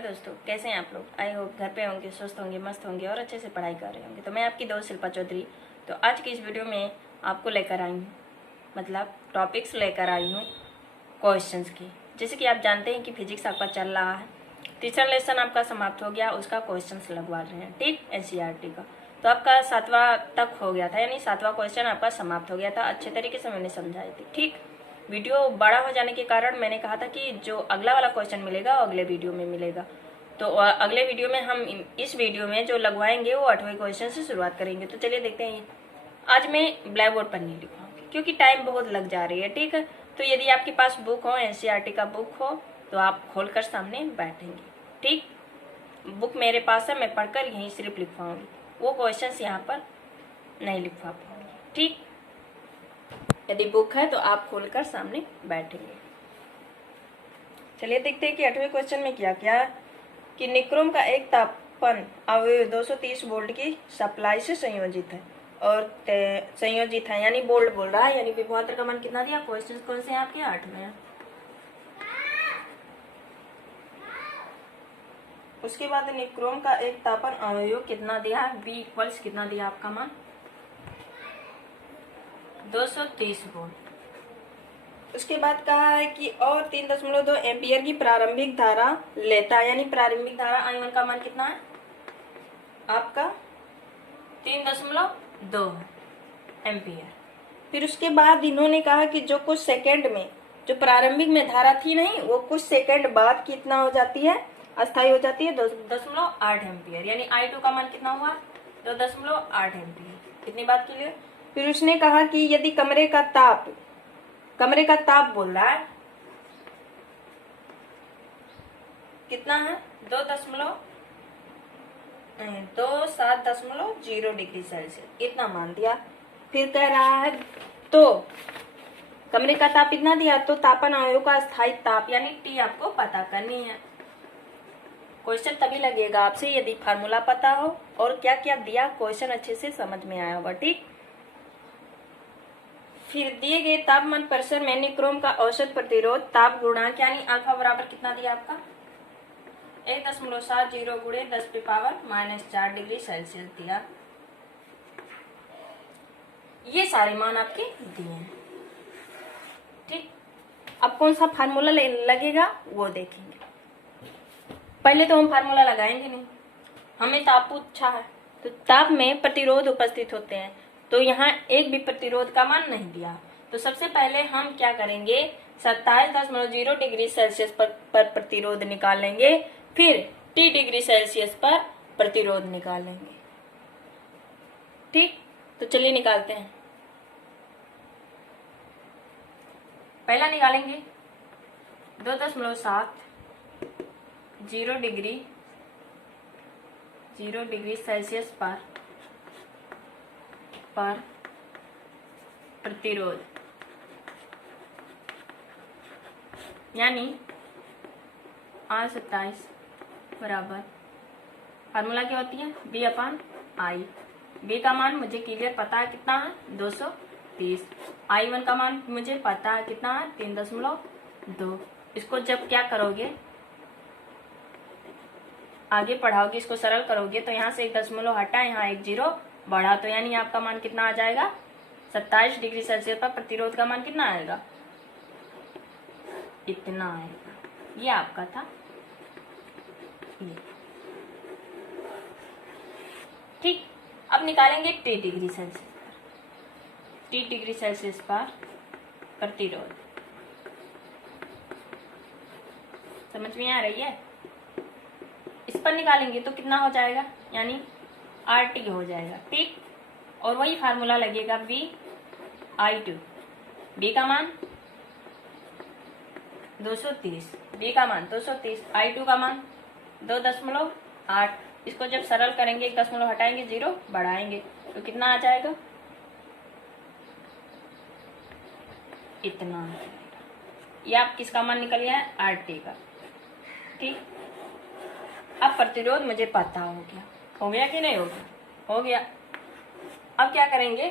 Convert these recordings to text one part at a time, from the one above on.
दोस्तों, कैसे हैं आप लोग। आई होप घर पे होंगे, स्वस्थ होंगे, मस्त होंगे और अच्छे से पढ़ाई कर रहे होंगे। तो मैं आपकी दोस्त शिल्पा चौधरी। तो आज की इस वीडियो में आपको लेकर आई हूँ, मतलब टॉपिक्स लेकर आई हूँ क्वेश्चंस की। जैसे कि आप जानते हैं कि फिजिक्स आपका चल रहा है, तीसरा लेसन आपका समाप्त हो गया, उसका क्वेश्चंस लगवा रहे हैं, ठीक, एनसीईआरटी का। तो आपका 7वां तक हो गया था, यानी 7वां क्वेश्चन आपका समाप्त हो गया था। अच्छे तरीके से मैंने समझाई थी, ठीक। वीडियो बड़ा हो जाने के कारण मैंने कहा था कि जो अगला वाला क्वेश्चन मिलेगा वो अगले वीडियो में मिलेगा। तो अगले वीडियो में हम इस वीडियो में जो लगवाएंगे वो 8वें क्वेश्चन से शुरुआत करेंगे। तो चलिए देखते हैं। आज मैं ब्लैक बोर्ड पर नहीं लिखवाऊंगी क्योंकि टाइम बहुत लग जा रही है, ठीक है। तो यदि आपके पास बुक हो, एनसीईआरटी का बुक हो, तो आप खोलकर सामने बैठेंगे, ठीक। बुक मेरे पास है, मैं पढ़कर यहीं सिर्फ लिखवाऊंगी, वो क्वेश्चंस यहाँ पर नहीं लिखवा पाऊंगी, ठीक। यदि बुक है तो आप खोलकर सामने बैठेंगे। चलिए देखते हैं कि 8वें क्वेश्चन में क्या क्या है। कि निक्रोम का एक तापन अवयव 230 वोल्ट की सप्लाई से संयोजित है और संयोजित है, यानी वोल्ट बोल रहा है, यानी विभवांतर का मान कितना दिया। क्वेश्चन कौन से हैं आपके 8 में है। उसके बाद निक्रोम का एक तापन अवयव कितना दिया है, V इक्वल्स कितना दिया आपका मान 230 वोल्ट। उसके बाद कहा है कि और 3.2 एम्पियर की प्रारंभिक धारा लेता है, यानी प्रारंभिक धारा I1 का मान कितना है आपका 3.2 एम्पियर। फिर उसके बाद इन्होंने कहा कि जो कुछ सेकंड में जो प्रारंभिक में धारा थी नहीं, वो कुछ सेकंड बाद कितना हो जाती है, अस्थायी हो जाती है 2.8 एम्पियर, यानी I2 का मान कितना हुआ 2.8 एम्पियर। कितनी बात के लिए। फिर उसने कहा कि यदि कमरे का ताप बोल रहा है कितना है 7.0 डिग्री सेल्सियस, इतना मान दिया। फिर कह रहा है तो कमरे का ताप इतना दिया, तो तापन अवयव का स्थायी ताप यानी T आपको पता करनी है। क्वेश्चन तभी लगेगा आपसे यदि फार्मूला पता हो और क्या क्या दिया, क्वेश्चन अच्छे से समझ में आया होगा, ठीक। फिर दिए गए तापमान परिसर में निक्रोम का औसत प्रतिरोध ताप गुणांक यानी अल्फा बराबर कितना दिया आपका 1.70 गुणे 10⁻⁻4 डिग्री सेल्सियस दिया। ये सारे मान आपके दिए हैं, ठीक। अब कौन सा फार्मूला लगेगा वो देखेंगे। पहले तो हम फार्मूला लगाएंगे नहीं, हमें ताप पूछा है, तो ताप में प्रतिरोध उपस्थित होते हैं, तो यहाँ एक भी प्रतिरोध का मान नहीं दिया। तो सबसे पहले हम क्या करेंगे 27.0 डिग्री सेल्सियस पर प्रतिरोध निकाल लेंगे, फिर T डिग्री सेल्सियस पर प्रतिरोध निकाल लेंगे, ठीक। तो चलिए निकालते हैं। पहला निकालेंगे 2.70 डिग्री सेल्सियस पर प्रतिरोध, यानी 27 बराबर फार्मूला क्या होती है V/I। V का मान मुझे क्लियर पता है कितना है 230, I1 का मान मुझे पता है कितना है 3.2। इसको जब क्या करोगे आगे पढ़ाओगे, इसको सरल करोगे, तो यहाँ से 1 दशमलव हटा, यहाँ 1 0 बढ़ा, तो यानी आपका मान कितना आ जाएगा 27 डिग्री सेल्सियस पर प्रतिरोध का मान कितना आएगा, इतना आएगा। ये आपका था ये, ठीक। अब निकालेंगे T डिग्री सेल्सियस पर प्रतिरोध। समझ में आ रही है। इस पर निकालेंगे तो कितना हो जाएगा, यानी RT हो जाएगा, ठीक। और वही फार्मूला लगेगा VI2। B का मान 230, B का मान 230, I2 का मान 2.8। इसको जब सरल करेंगे 1 दशमलव हटाएंगे 0 बढ़ाएंगे तो कितना आ जाएगा, इतना। ये आप किसका मान निकल गया है RT का, ठीक। अब प्रतिरोध मुझे पता हो गया कि नहीं हो गया, हो गया। अब क्या करेंगे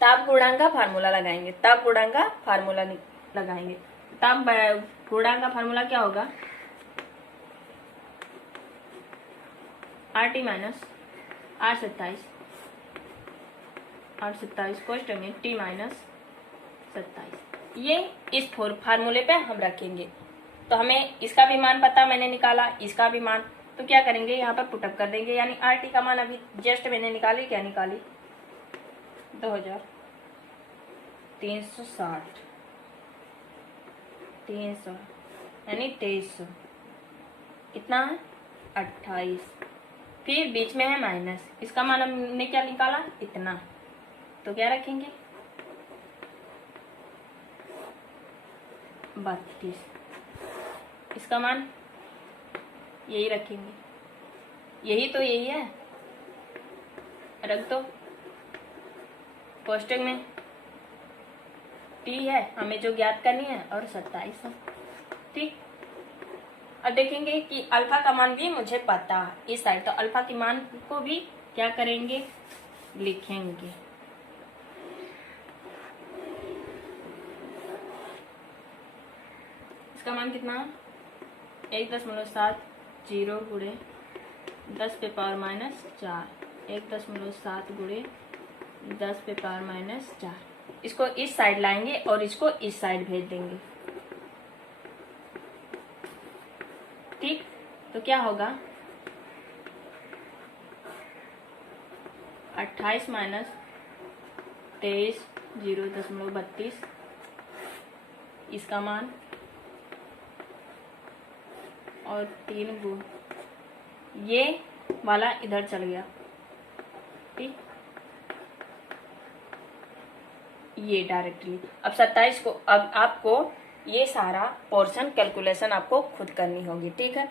ताप गुणांक का फार्मूला लगाएंगे, ताप गुणांक का फार्मूला लगाएंगे। ताप गुणांक का फार्मूला क्या होगा RT माइनस R27 कोष्टक में T माइनस 27। ये इस फार्मूले पे हम रखेंगे। तो हमें इसका भी मान पता, मैंने निकाला इसका भी मान, तो क्या करेंगे यहाँ पर पुटअप कर देंगे। यानी RT का मान अभी जस्ट मैंने निकाली, क्या निकाली 2360 300 यानी 2300 कितना है 28। फिर बीच में है माइनस, इसका मान हमने क्या निकाला इतना, तो क्या रखेंगे 32। इसका मान यही रखेंगे, यही तो यही है, रख दो। कोष्टक में T है हमें जो ज्ञात करनी है और 27 है। ठीक, अब देखेंगे कि अल्फा का मान भी मुझे पता है इस साइड, तो अल्फा के मान को भी क्या करेंगे लिखेंगे। इसका मान कितना है 1.70 गुणे 10 पे पावर माइनस 4, 1.7 गुणे 10 पे पावर माइनस 4। इसको इस साइड लाएंगे और इसको इस साइड भेज देंगे। ठीक, तो क्या होगा 28 माइनस 23 0.32 इसका मान और 3 गुण ये वाला इधर चल गया। ठीक, ये डायरेक्टली। अब 27 को, अब आपको ये सारा पोर्शन कैलकुलेशन आपको खुद करनी होगी। ठीक है,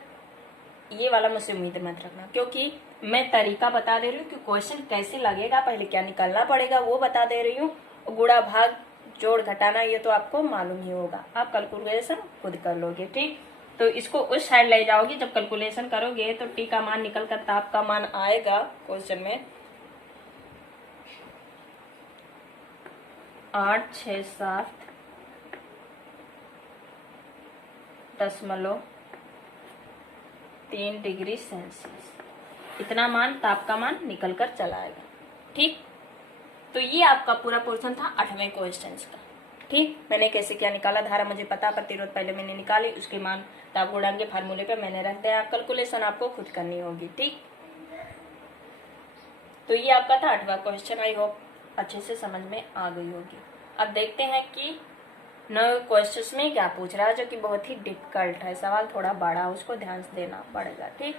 ये वाला मुझसे उम्मीद मत रखना, क्योंकि मैं तरीका बता दे रही हूँ कि क्वेश्चन कैसे लगेगा, पहले क्या निकालना पड़ेगा वो बता दे रही हूँ। गुणा भाग जोड़ घटाना ये तो आपको मालूम ही होगा, आप कैलकुलेशन खुद कर लोगे। ठीक, तो इसको उस साइड ले जाओगे, जब कैलकुलेशन करोगे तो टी का मान निकल कर ताप का मान आएगा क्वेश्चन में 867.3 डिग्री सेल्सियस, इतना मान ताप का मान निकल कर चला आएगा। ठीक, तो ये आपका पूरा पोर्शन था 8वें क्वेश्चन का। ठीक, मैंने कैसे क्या निकाला, धारा मुझे पता, प्रतिरोध पहले मैंने निकाली, उसके मान ताप गुणांक के फार्मूले पे मैंने रख दिया। कैलकुलेशन आपको खुद करनी होगी। ठीक, तो ये आपका था 8वां क्वेश्चन। आई होप अच्छे से समझ में आ गई होगी। अब देखते हैं कि 9 क्वेश्चन में क्या पूछ रहा है, जो कि बहुत ही डिफिकल्ट है, सवाल थोड़ा बड़ा, उसको ध्यान से देना पड़ेगा। ठीक,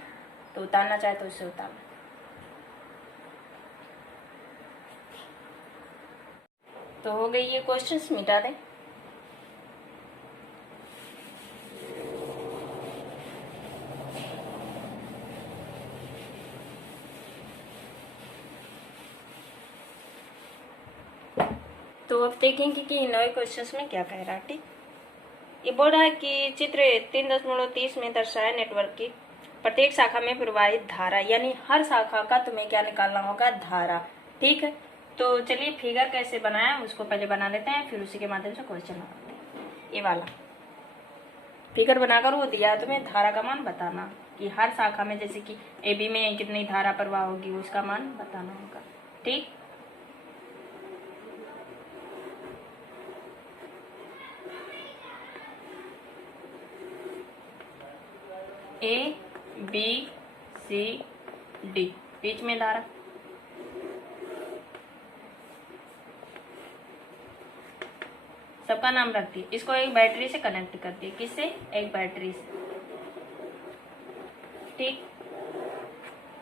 तो उतारना चाहे तो उससे उतारना। तो हो गई ये क्वेश्चंस, मिटा दें। तो अब देखेंगे कि 9 क्वेश्चंस में क्या कह रहा है। ठीक, ये बोल रहा है कि चित्र 3.30 में दर्शाया नेटवर्क की प्रत्येक शाखा में प्रवाहित धारा, यानी हर शाखा का तुम्हें क्या निकालना होगा धारा। ठीक है, तो चलिए फिगर कैसे बनाया उसको पहले बना लेते हैं, फिर उसी के माध्यम से क्वेश्चन लगाते हैं। ये वाला फिगर बनाकर वो दिया तुम्हें धारा का मान बताना कि हर शाखा में, जैसे कि AB में कितनी धारा प्रवाह होगी उसका मान बताना होगा। ठीक, ABCD बीच में धारा, सबका नाम रख दिए, इसको एक बैटरी से कनेक्ट कर दिए। किससे? एक बैटरी से। ठीक,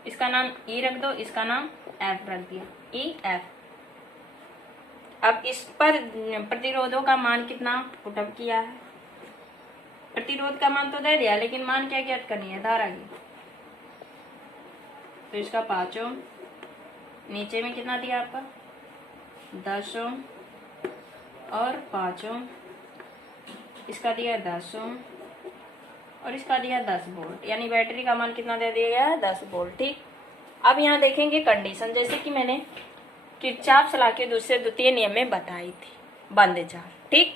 इसका नाम E रख दो, इसका नाम F रख दिया, EF। अब इस पर प्रतिरोधों का मान कितना पुटअप किया है, प्रतिरोध का मान तो दे दिया, लेकिन मान क्या ज्ञात करनी है धारा की। तो इसका 5 ओम, नीचे में कितना दिया आपका 10 ओम और 5 ओम, इसका दिया 10 ओम और इसका दिया 10 वोल्ट, यानी बैटरी का मान कितना दे दिया गया है 10 वोल्ट। ठीक, अब यहाँ देखेंगे कंडीशन, जैसे कि मैंने किरचॉफ सलाह के दूसरे द्वितीय नियम में बताई थी, बंद जार। ठीक,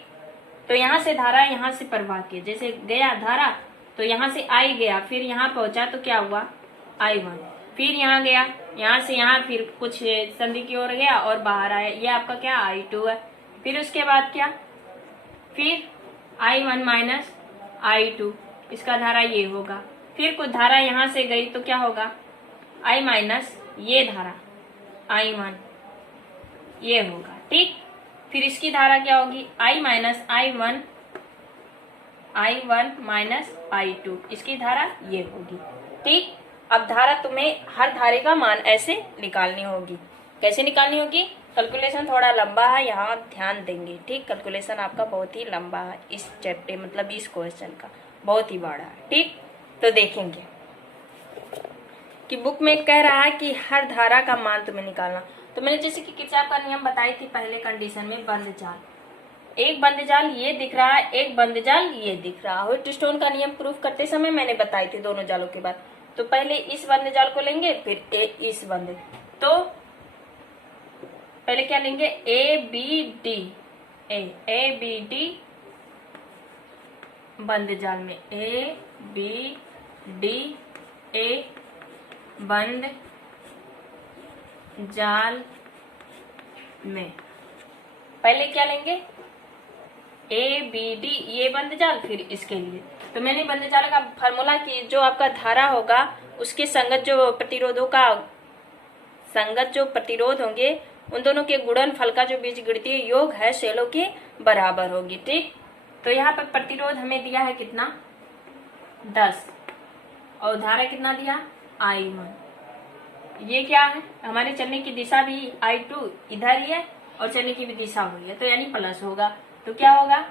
तो यहाँ से धारा यहाँ से प्रवाह की, जैसे गया धारा तो यहाँ से I गया, फिर यहाँ पहुंचा तो क्या हुआ I1। फिर यहाँ गया, यहाँ से यहाँ फिर कुछ संधि की ओर गया और बाहर आया, ये आपका क्या I2 है। फिर उसके बाद क्या, फिर I1 माइनस I2, इसका धारा ये होगा। फिर कुछ धारा यहाँ से गई तो क्या होगा, I माइनस ये धारा I1 ये होगा, ठीक। फिर इसकी धारा क्या होगी, I minus I1 minus I2, इसकी धारा ये होगी, ठीक। अब धारा तुम्हें हर धारे का मान ऐसे निकालनी होगी। कैसे निकालनी होगी, कैलकुलेशन थोड़ा लंबा है, यहाँ ध्यान देंगे, ठीक। कैलकुलेशन आपका बहुत ही लंबा है इस चैप्टर, मतलब इस क्वेश्चन का बहुत ही बड़ा है, ठीक। तो देखेंगे कि बुक में कह रहा है कि हर धारा का मान तुम्हें निकालना। तो मैंने जैसे कि किरचॉफ का नियम बताई थी पहले कंडीशन में, बंद जाल, एक बंद जाल ये दिख रहा है, एक बंद जाल ये दिख रहा है। व्हिटस्टोन का नियम प्रूफ करते समय मैंने बताई थी दोनों जालों के बाद। तो पहले इस बंद जाल को लेंगे, फिर इस बंद, तो पहले क्या लेंगे, ABD, ABD बंद जाल में, ABD A बंद जाल में पहले क्या लेंगे, ABD ये बंद जाल, फिर इसके लिए। तो मैंने बंद जाल का फार्मूला की जो आपका धारा होगा उसके संगत जो प्रतिरोध होंगे उन दोनों के गुणनफल का जो बीजगणितीय योग है शैलों के बराबर होगी, ठीक। तो यहाँ पर प्रतिरोध हमें दिया है कितना, 10, और धारा कितना दिया, I1। ये क्या है, हमारे चलने की दिशा भी I2 इधर ही है और चलने की भी दिशा हुई है, तो यानी प्लस होगा। तो क्या होगा,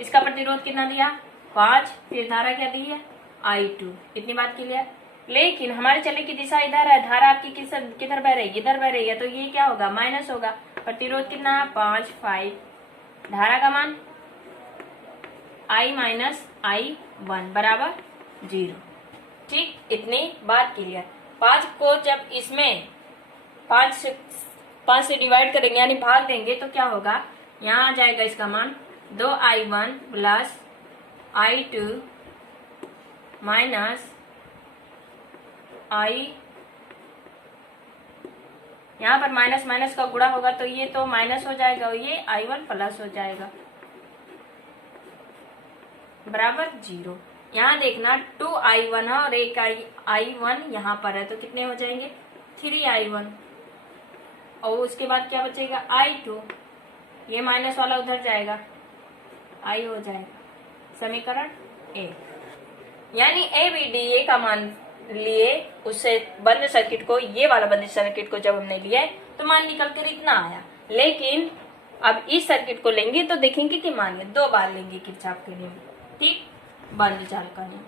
इसका प्रतिरोध कितना दिया, 5, फिर धारा क्या दी है, I2। इतनी बात क्लियर। लेकिन हमारे चलने की दिशा इधर है, धारा आपकी किधर बह रही है, इधर बह रही है, तो ये क्या होगा, माइनस होगा। प्रतिरोध कितना है, 5, धारा का मान I माइनस I1 बराबर 0, ठीक। इतनी बात क्लियर। 5 को जब इसमें 5 से डिवाइड करेंगे यानी भाग देंगे तो क्या होगा, यहाँ आ जाएगा इसका मान 2I1 plus I2 minus I, यहाँ पर माइनस माइनस का गुणा होगा तो ये तो माइनस हो जाएगा और ये I1 प्लस हो जाएगा बराबर 0। यहाँ देखना 2I1 है और एक I1 यहाँ पर है, तो कितने हो जाएंगे, 3I1, और उसके बाद क्या बचेगा, I2, ये माइनस वाला उधर जाएगा, I हो जाएगा। समीकरण 1, यानी ABDA का मान लिए उससे बंद सर्किट को, ये वाला बंद सर्किट को जब हमने लिया है तो मान निकल कर इतना आया। लेकिन अब इस सर्किट को लेंगे तो देखेंगे कि मान 2 बार लेंगे किरचॉफ के नियम, ठीक, बंद जाल का नियम।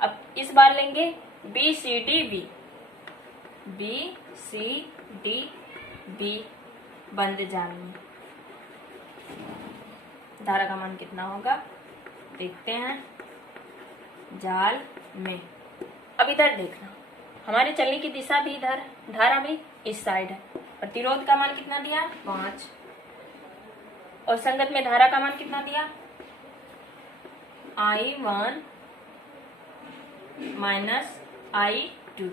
अब इस बार लेंगे BCDB बंद जाल में धारा का मान कितना होगा, देखते हैं। जाल में अब इधर देखना, हमारे चलने की दिशा भी इधर, धारा भी इस साइड है। प्रतिरोध का मान कितना दिया, 5, और संगत में धारा का मान कितना दिया, I1 माइनस I2।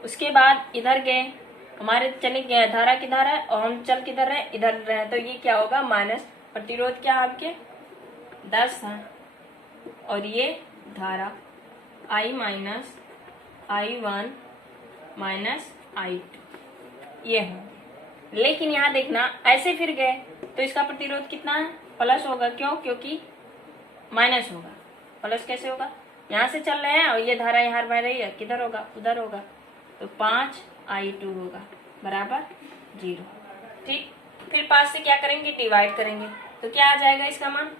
उसके बाद इधर गए, हमारे चले गए धारा किधर है और हम चल किधर रहे, इधर रहे, तो ये क्या होगा, माइनस। प्रतिरोध क्या आपके 10 है और ये धारा I minus I1 minus I2 ये है। लेकिन यहाँ देखना ऐसे फिर गए तो इसका प्रतिरोध कितना है, प्लस होगा। क्यों, क्योंकि माइनस होगा, प्लस कैसे होगा, यहाँ से चल रहे हैं और ये धारा यहाँ बह रही है, किधर होगा, उधर होगा, तो 5I2 होगा बराबर 0, ठीक। फिर 5 से क्या करेंगे, डिवाइड करेंगे, तो क्या आ जाएगा इसका मान,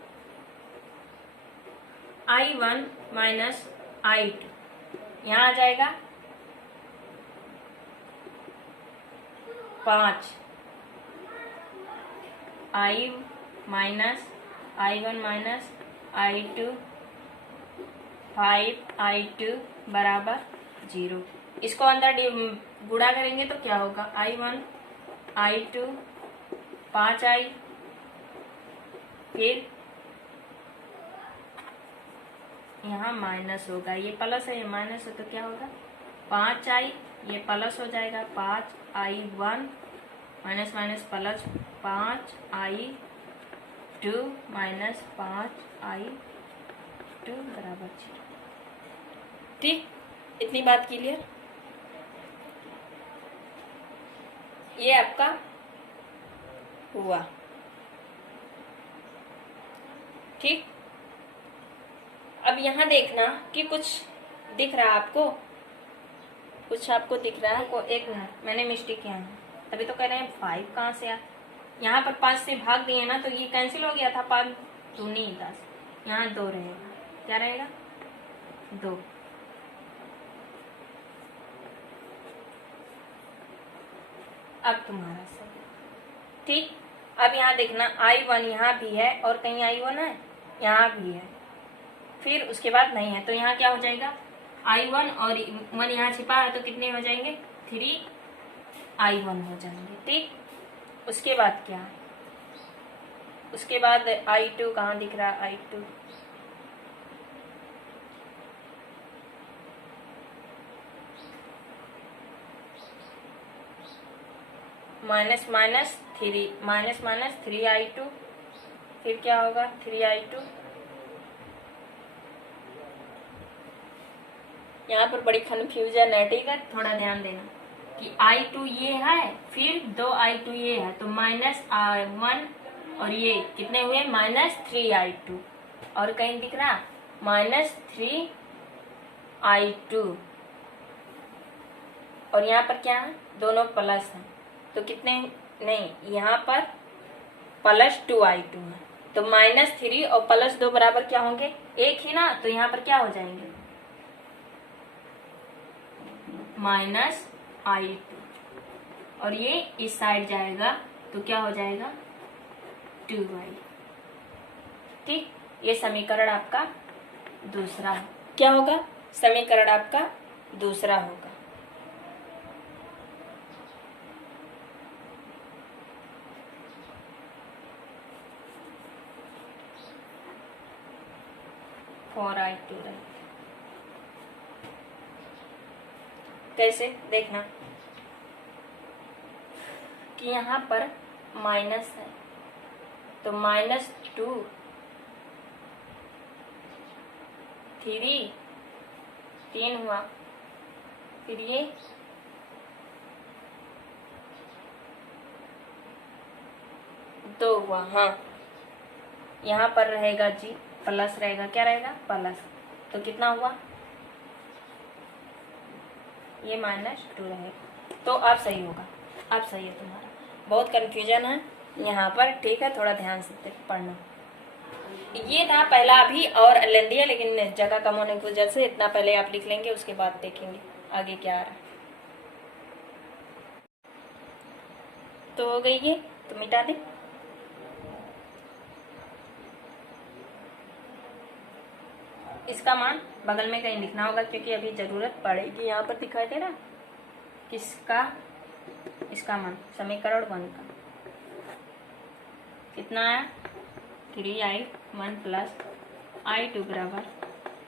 I1 माइनस I2, यहाँ आ जाएगा 5 I minus I1 minus I2 5I2 बराबर 0। इसको अंदर गुणा करेंगे तो क्या होगा, I1 I2 5I, फिर यहाँ माइनस होगा, ये प्लस है ये माइनस है, तो क्या होगा 5i, ये प्लस हो जाएगा 5i1 minus minus plus 5i2 minus 5i2 बराबर 0। ठीक, इतनी बात क्लियर। ये आपका हुआ। ठीक, अब यहाँ देखना कि कुछ दिख रहा है आपको, कुछ आपको दिख रहा है को। एक मिनट, मैंने मिस्टेक किया है, तभी तो कह रहे हैं 5 कहाँ से आया। यहाँ पर 5 से भाग दिए ना तो ये कैंसिल हो गया था, 5 दूनी 10, यहाँ 2 रहेगा। क्या रहेगा? 2। अब तुम्हारा सही। ठीक, अब यहाँ देखना I1 यहाँ भी है और कहीं I1 है, यहाँ भी है, फिर उसके बाद नहीं है, तो यहाँ क्या हो जाएगा? I1 और 1 यहाँ छिपा है तो कितने हो जाएंगे? 3I1 हो जाएंगे। ठीक, उसके बाद क्या है? उसके बाद I2 कहाँ दिख रहा है? I2 minus minus 3, minus minus 3I2, फिर क्या होगा? 3I2। यहाँ पर बड़ी कन्फ्यूजन है, ठीक है, थोड़ा ध्यान देना कि I2 ये है, फिर 2I2 ये है, तो माइनस I1 और ये कितने हुए? माइनस 3I2, और कहीं दिख रहा माइनस 3I2, और यहाँ पर क्या है? दोनों प्लस हैं, तो कितने? नहीं, यहाँ पर प्लस 2I2 है, तो माइनस 3 और प्लस 2 बराबर क्या होंगे? 1 ही ना, तो यहाँ पर क्या हो जाएंगे? माइनस I2, और ये इस साइड जाएगा तो क्या हो जाएगा? 2i। ठीक, ये समीकरण आपका दूसरा है। क्या होगा? समीकरण आपका दूसरा होगा। और I2 रहेगा। कैसे? देखना कि यहाँ पर माइनस है तो माइनस 2 3 हुआ, फिर ये 2 हुआ। हाँ, यहाँ पर रहेगा जी प्लस रहेगा। क्या रहेगा? प्लस, तो कितना हुआ? ये माइनस 2 रहेगा। तो अब सही होगा, अब सही है तुम्हारा। बहुत कन्फ्यूजन है यहाँ पर, ठीक है, थोड़ा ध्यान से पढ़ना। ये था पहला अभी और लेंदी है, लेकिन जगह कम होने की वजह से इतना पहले आप लिख लेंगे, उसके बाद देखेंगे आगे क्या आ रहा है। तो हो गई ये, तो मिटा दें। इसका मान बगल में कहीं लिखना होगा क्योंकि अभी जरूरत पड़ेगी। यहाँ पर दिखाई दे रहा किसका? इसका मान समीकरण 1 का कितना आया? 3I1 प्लस I2 बराबर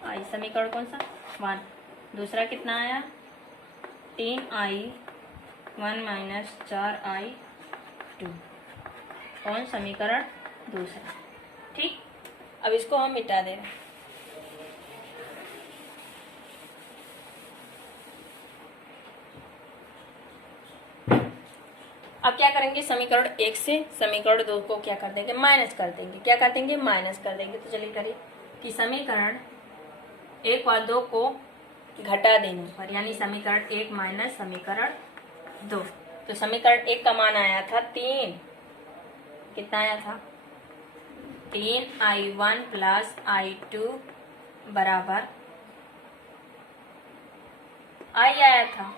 I। समीकरण कौन सा? 1। दूसरा कितना आया? 3I1 minus 4I2। कौन? समीकरण दूसरा। ठीक, अब इसको हम मिटा दे रहे हैं। अब क्या करेंगे? समीकरण 1 से समीकरण 2 को क्या कर देंगे? माइनस कर देंगे। क्या कर देंगे? माइनस कर देंगे। तो चलिए करिए कि समीकरण 1 व 2 को घटा देने पर, यानी समीकरण 1 माइनस समीकरण 2। तो समीकरण 1 का मान आया था 3, कितना आया था? 3I1 प्लस I2 बराबर I आया था।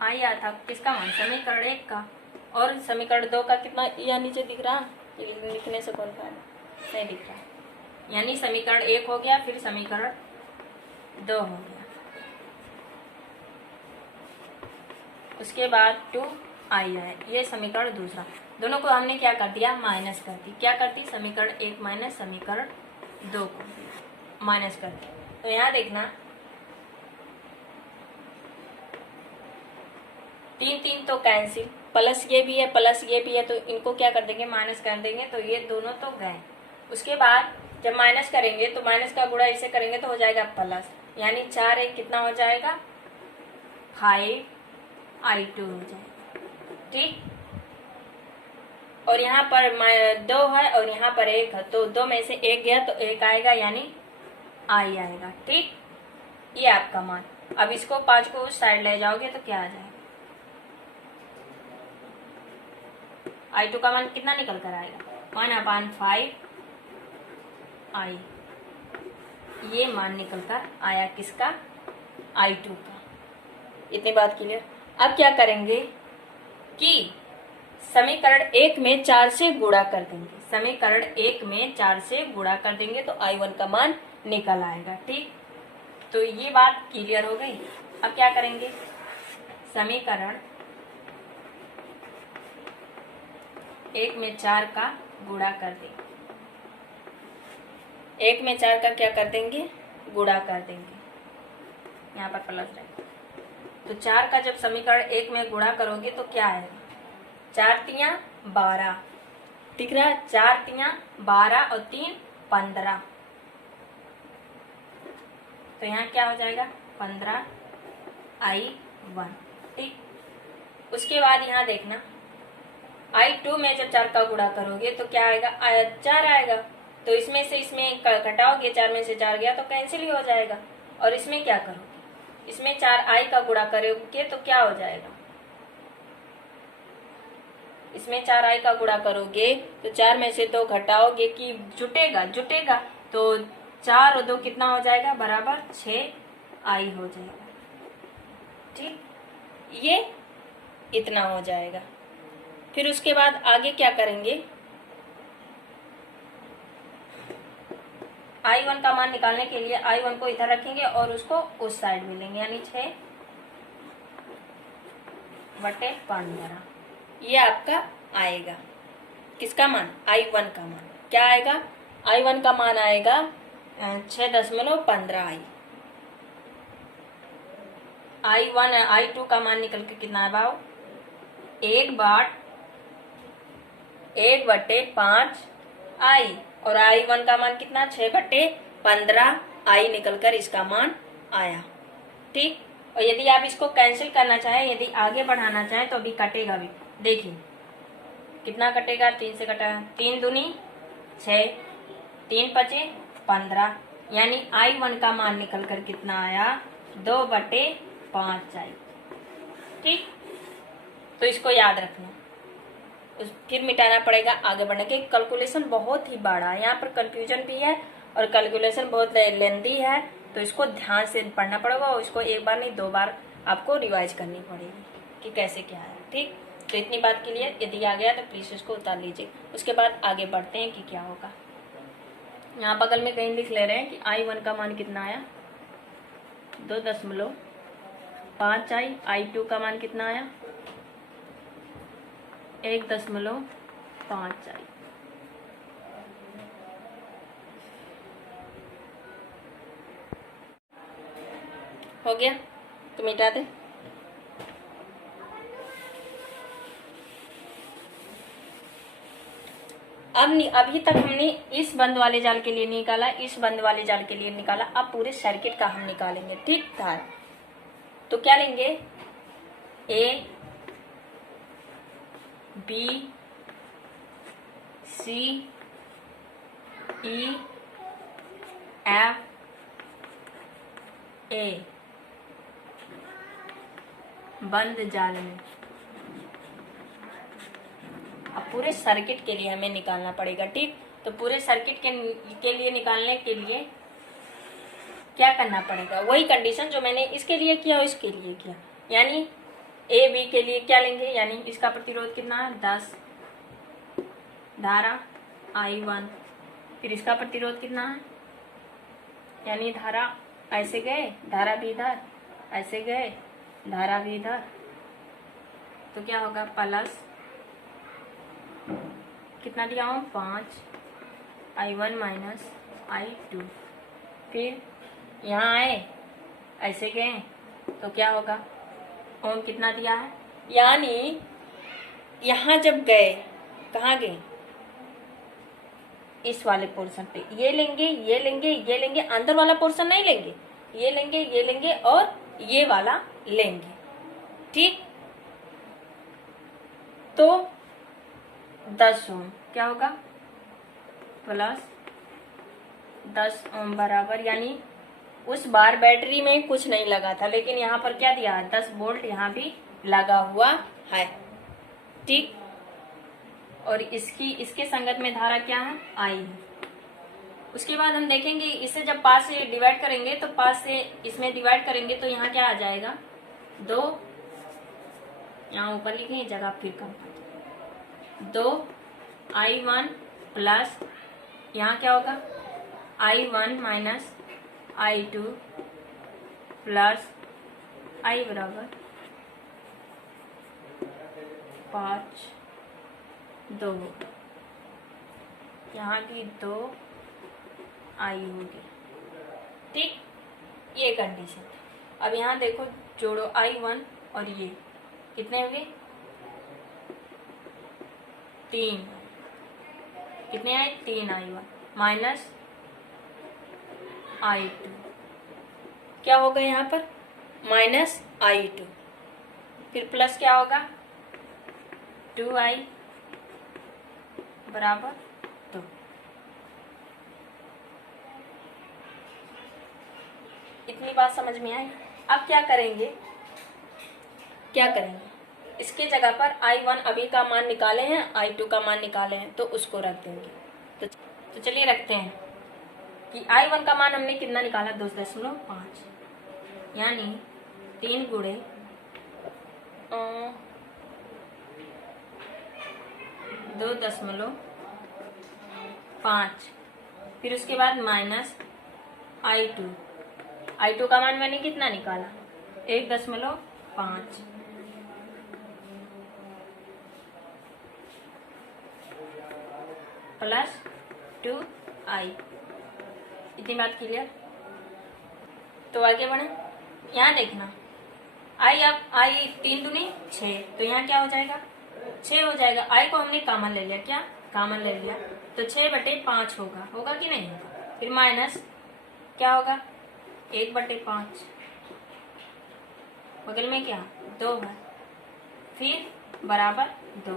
आई आया था किसका मान? समीकरण 1 का। और समीकरण 2 का कितना? यहाँ नीचे दिख रहा, लिखने से कौन फायदा? नहीं दिख रहा, यानी समीकरण 1 हो गया, फिर समीकरण 2 हो गया, उसके बाद 2i है। ये समीकरण दूसरा। दोनों को हमने क्या कर दिया? माइनस कर दी। क्या करती? समीकरण 1 माइनस समीकरण 2 को माइनस कर दी। तो यहाँ देखना 3 3 तो कैंसिल, प्लस ये भी है प्लस ये भी है, तो इनको क्या कर देंगे, माइनस कर देंगे, तो ये दोनों तो गए। उसके बाद जब माइनस करेंगे तो माइनस का गुणा इससे करेंगे तो हो जाएगा प्लस, यानी 4 1 कितना हो जाएगा 5i2 हो जाएगा। ठीक, और यहाँ पर 2 है और यहाँ पर 1 है, तो 2 में से 1 गया तो 1 आएगा, यानी i आएगा। ठीक, ये आपका मान। अब इसको 5 को उस साइड ले जाओगे तो क्या आ जाएगा, i2 का मान कितना निकल कर आएगा 1/5 i। ये मान निकल कर आया किसका, i2 का। इतनी बात क्लियर। अब क्या करेंगे कि समीकरण 1 में 4 से गुणा कर देंगे, समीकरण 1 में 4 से गुणा कर देंगे तो i1 का मान निकल आएगा। ठीक, तो ये बात क्लियर हो गई। अब क्या करेंगे, समीकरण 1 में 4 का गुणा कर देंगे, 1 में 4 का क्या कर देंगे, गुणा कर देंगे, यहाँ पर प्लस रहेगा। तो 4 का जब समीकरण 1 में गुणा करोगे तो क्या आएगा, 4 तियां 12, दिख रहा है, 4 तियां 12 और 3 15, तो यहाँ क्या हो जाएगा 15i1। ठीक, उसके बाद यहाँ देखना i2 में जब 4 का गुणा करोगे तो क्या आएगा, 4 आएगा, तो इसमें से इसमें घटाओगे, 4 में से 4 गया तो कैंसिल ही हो जाएगा। और इसमें क्या करोगे, इसमें 4i का गुणा करोगे तो क्या हो जाएगा, इसमें 4i का गुणा करोगे तो 4 में से 2 घटाओगे कि जुटेगा, तो 4 और 2 कितना हो जाएगा, बराबर 6i हो जाएगा। ठीक, ये इतना हो जाएगा। फिर उसके बाद आगे क्या करेंगे, i1 का मान निकालने के लिए i1 को इधर रखेंगे और उसको उस साइड में लेंगे, यानी 6/15। ये आपका आएगा किसका मान, i1 का मान। क्या आएगा, i1 का मान आएगा 6.15i। i1 i2 का मान निकल के कितना है भाव, 1/5i, और i1 का मान कितना 6/15i निकल कर इसका मान आया। ठीक, और यदि आप इसको कैंसिल करना चाहें, यदि आगे बढ़ाना चाहें तो अभी कटेगा भी, देखिए कितना कटेगा, 3 से कटा, 3 दूनी 6, 3 पचे 15, यानी i1 का मान निकल कर कितना आया 2/5 आई। ठीक, तो इसको याद रखना, फिर मिटाना पड़ेगा आगे बढ़ने के। कैलकुलेशन बहुत ही बड़ा है, यहाँ पर कंफ्यूजन भी है और कैलकुलेशन बहुत लेंदी है, तो इसको ध्यान से पढ़ना पड़ेगा और इसको एक बार नहीं 2 बार आपको रिवाइज करनी पड़ेगी कि कैसे क्या है। ठीक, तो इतनी बात के लिए यदि आ गया तो प्लीज़ इसको उतार लीजिए। उसके बाद आगे बढ़ते हैं कि क्या होगा। यहाँ बगल में कहीं लिख ले रहे हैं कि i1 का मान कितना आया 2.5i, i2 का मान कितना आया 1.5i। हो गया, तो मिटा दे। अब अभी तक हमने इस बंद वाले जाल के लिए निकाला, इस बंद वाले जाल के लिए निकाला, अब पूरे सर्किट का हम निकालेंगे। ठीक था, तो क्या लेंगे, A B C E F A बंद जाल में। अब पूरे सर्किट के लिए हमें निकालना पड़ेगा। ठीक, तो पूरे सर्किट के लिए निकालने के लिए क्या करना पड़ेगा, वही कंडीशन जो मैंने इसके लिए किया और इसके लिए किया, यानी ए बी के लिए क्या लेंगे, यानी इसका प्रतिरोध कितना है 10, धारा i1, फिर इसका प्रतिरोध कितना है, यानी धारा ऐसे गए, धारा भी इधर, ऐसे गए, धारा भी इधर, तो क्या होगा प्लस कितना दिया हूँ 5i1 माइनस i2, फिर यहाँ आए, ऐसे गए तो क्या होगा, ओम कितना दिया है, यानी यहाँ जब गए, कहाँ गए, इस वाले पोर्शन पे, ये लेंगे ये लेंगे ये लेंगे, अंदर वाला पोर्शन नहीं लेंगे, ये लेंगे और ये वाला लेंगे। ठीक, तो 10 ओम क्या होगा, प्लस 10 ओम बराबर, यानी उस बार बैटरी में कुछ नहीं लगा था, लेकिन यहाँ पर क्या दिया है, 10 वोल्ट यहाँ भी लगा हुआ है। ठीक, और इसके संगत में धारा क्या है, आई है। उसके बाद हम देखेंगे इसे जब 5 से डिवाइड करेंगे, तो 5 से इसमें डिवाइड करेंगे तो यहाँ क्या आ जाएगा, 2, यहाँ ऊपर लिखे जगह फिर कम, 2i1 प्लस यहाँ क्या होगा, i1 minus i2 plus i बराबर 5, 2 यहाँ की 2 आई होगी। ठीक, ये कंडीशन। अब यहाँ देखो, जोड़ो i1 और ये कितने होंगे, 3, कितने आए, 3i1 माइनस i2, क्या होगा यहाँ पर, माइनस i2, फिर प्लस क्या होगा, 2i बराबर 2। इतनी बात समझ में आई। अब क्या करेंगे, इसके जगह पर i1 अभी का मान निकाले हैं, i2 का मान निकाले हैं, तो उसको रख देंगे। तो चलिए रखते हैं कि i1 का मान हमने कितना निकाला, 2.5, यानी 3 गुणे 2.5, फिर उसके बाद माइनस i2 का मान मैंने कितना निकाला, 1.5 प्लस 2i। इतनी बात क्लियर। तो आगे बढ़े, यहाँ देखना, अब i 3 दूनी 6, तो यहाँ क्या हो जाएगा, 6 हो जाएगा। i को हमने कॉमन ले लिया, क्या कॉमन ले लिया, तो 6/5 होगा कि नहीं होगा, फिर माइनस क्या होगा, 1/5, बगल में क्या 2 है, फिर बराबर 2,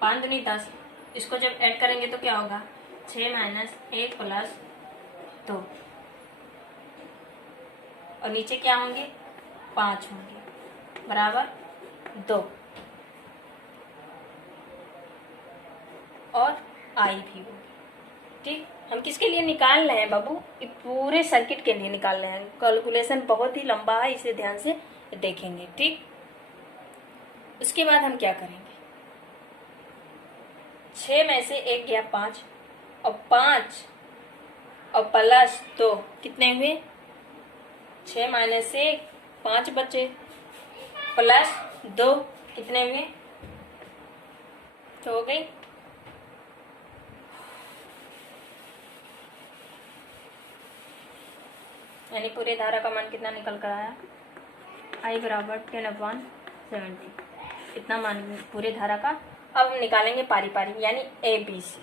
5 दूनी 10, इसको जब ऐड करेंगे तो क्या होगा, 6 माइनस 1 प्लस 2, और नीचे क्या होंगे, 5 होंगे, बराबर 2, और आई भी होगी। ठीक, हम किसके लिए निकाल रहे हैं बाबू, पूरे सर्किट के लिए निकाल रहे हैं। कैलकुलेशन बहुत ही लंबा है, इसे ध्यान से देखेंगे। ठीक, उसके बाद हम क्या करेंगे, 6 में से 1 गया 5, और 5 और प्लस 2 कितने हुए, 6 माइनस 1 5 बचे, प्लस 2 कितने हुए, तो हो गई, यानी पूरे धारा का मान कितना निकल कर आया, i बराबर 10/70, इतना मान पूरे धारा का। अब हम निकालेंगे पारी पारी, यानी ए बी सी,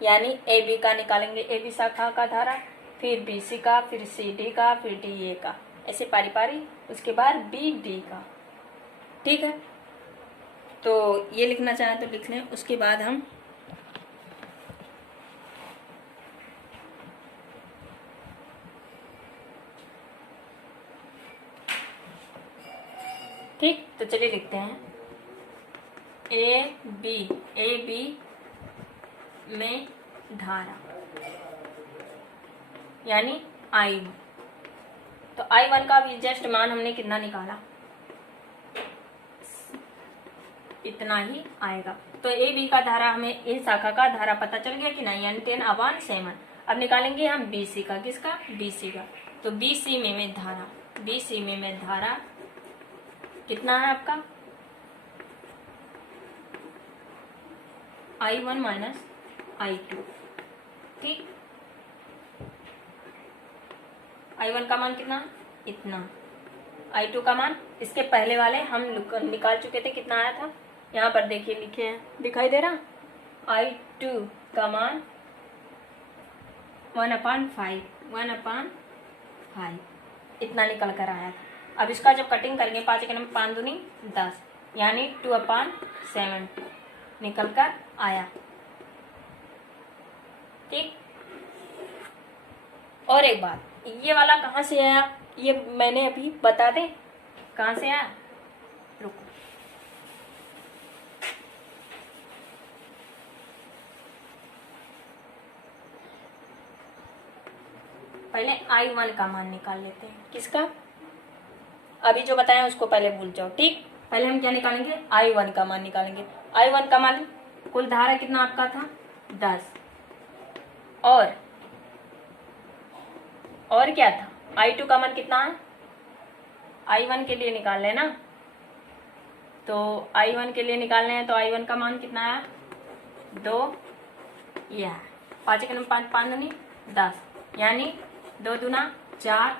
यानी ए बी का निकालेंगे, ए बी शाखा का धारा, फिर बी सी का, फिर सी डी का, फिर डी ए का, ऐसे पारी पारी, उसके बाद बी डी का। ठीक है, तो ये लिखना चाहें तो लिख लें। उसके बाद हम ठीक, तो चलिए लिखते हैं, ए बी में धारा, यानी I1, तो I1 का भी जस्ट मान हमने कितना निकाला, इतना ही आएगा। तो ए बी का धारा, हमें ए शाखा का धारा पता चल गया कि नहीं, यानी 10/7। अब निकालेंगे हम बी सी का, किसका, बी सी का। तो बी सी में धारा कितना है आपका, I1 माइनस I2। ठीक, I1 का मान कितना, इतना। I2 का मान, इसके पहले वाले हम निकाल चुके थे, कितना आया था, यहाँ पर देखिए लिखे हैं, दिखाई दे रहा। I2 का मान 1/5 इतना निकल कर आया था। अब इसका जब कटिंग करेंगे 5 के नंबर 5 दूनी 10, यानी 2/7 निकल कर आया। ठीक। और एक बात, ये वाला कहाँ से आया, ये मैंने अभी बता दें कहाँ से आया। रुको, पहले I1 का मान निकाल लेते हैं। किसका, अभी जो बताया उसको पहले भूल जाओ। ठीक, पहले हम क्या निकालेंगे, I1 का मान निकालेंगे। I1 का मान, कुल धारा कितना आपका था, 10, और क्या था, I2 का मान कितना है, I1 के लिए निकाल लेना। तो I1 के लिए निकालने हैं, तो I1 का मान कितना है, 2, यह 5 के नंबर 5 5 दूनी 10, यानी 2 दूना 4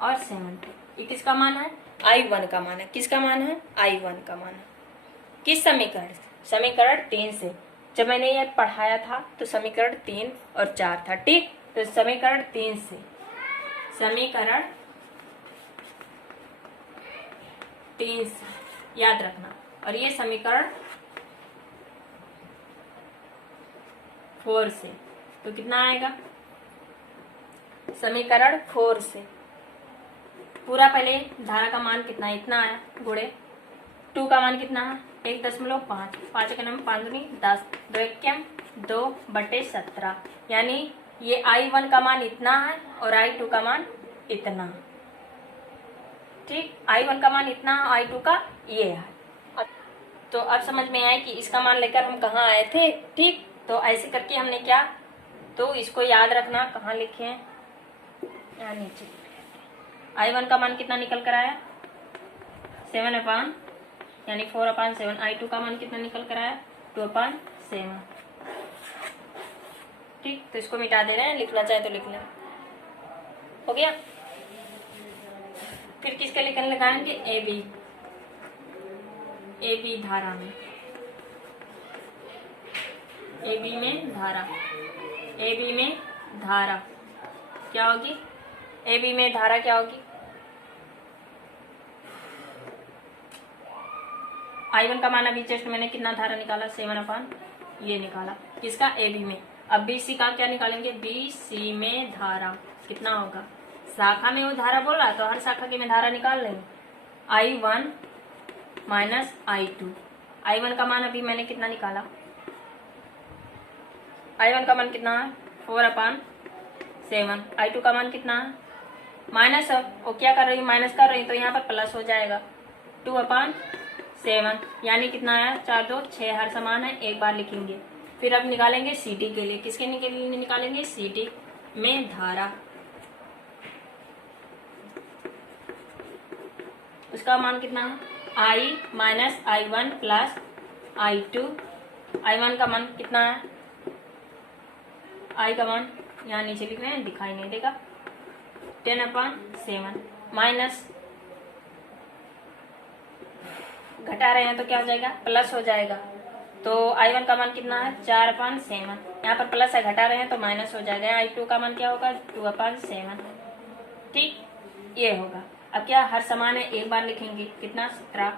और 7। ये किसका मान है, I1 का मान है। किसका मान है, I1 का मान है। किस समीकरण से, समीकरण 3 से। जब मैंने ये पढ़ाया था तो समीकरण 3 और 4 था। ठीक, तो समीकरण 3 से, समीकरण 3 से याद रखना, और ये समीकरण 4 से, तो कितना आएगा, समीकरण 4 से पूरा पहले धारा का मान कितना है, इतना आया, गुणे 2 का मान कितना है, 1.5, 5 के नंबर 5 दूनी 10, 2 एकम 2/17, यानी ये I1 का मान इतना है और I2 का मान इतना। ठीक, I1 का मान इतना, I2 का ये है। तो अब समझ में आया कि इसका मान लेकर हम कहाँ आए थे। ठीक, तो ऐसे करके हमने क्या, तो इसको याद रखना, कहाँ लिखे हैं, यहाँ नीचे। I1 का मान कितना निकल कर आया, 7 यानी 4/7। I2 का मान कितना निकल कर आया, 2/7। ठीक, तो इसको मिटा दे रहे हैं, लिखना चाहे तो लिख लें, हो गया। फिर किसके लिए लगाएंगे, ए बी धारा में, ए बी में धारा क्या होगी, ए बी में धारा क्या होगी, I1 का मान अभी जस्ट मैंने कितना धारा निकाला, 7 ये निकाला, किसका, ए बी में। अब बी सी का क्या निकालेंगे, बी सी में धारा कितना होगा, शाखा में वो धारा बोल रहा है तो हर शाखा की में धारा निकाल लेंगे। I1 माइनस I2, I1 का मान अभी मैंने कितना निकाला, I1 का मान कितना है, 4/7। I2 का मान कितना है, माइनस, वो क्या कर रही है, माइनस कर रही है, तो यहाँ पर प्लस हो जाएगा, 2/7, यानी कितना आया, 4 2 6, हर समान है, एक बार लिखेंगे। फिर अब निकालेंगे सीटी के लिए, किसके लिए निकालेंगे, सीटी में धारा, उसका मान कितना है, I minus I1 plus I2। I1 का मान कितना है, I का मान यहाँ नीचे लिख रहे हैं, दिखाई नहीं देगा, 10/7 माइनस, घटा रहे हैं तो क्या हो जाएगा, प्लस हो जाएगा। तो I1 का मान कितना है, 4/7, यहाँ पर प्लस है, घटा रहे हैं तो माइनस हो जाएगा। I2 का मान क्या होगा, 2/7। ठीक, ये होगा। अब क्या, हर समान है, एक बार लिखेंगे, कितना, 17,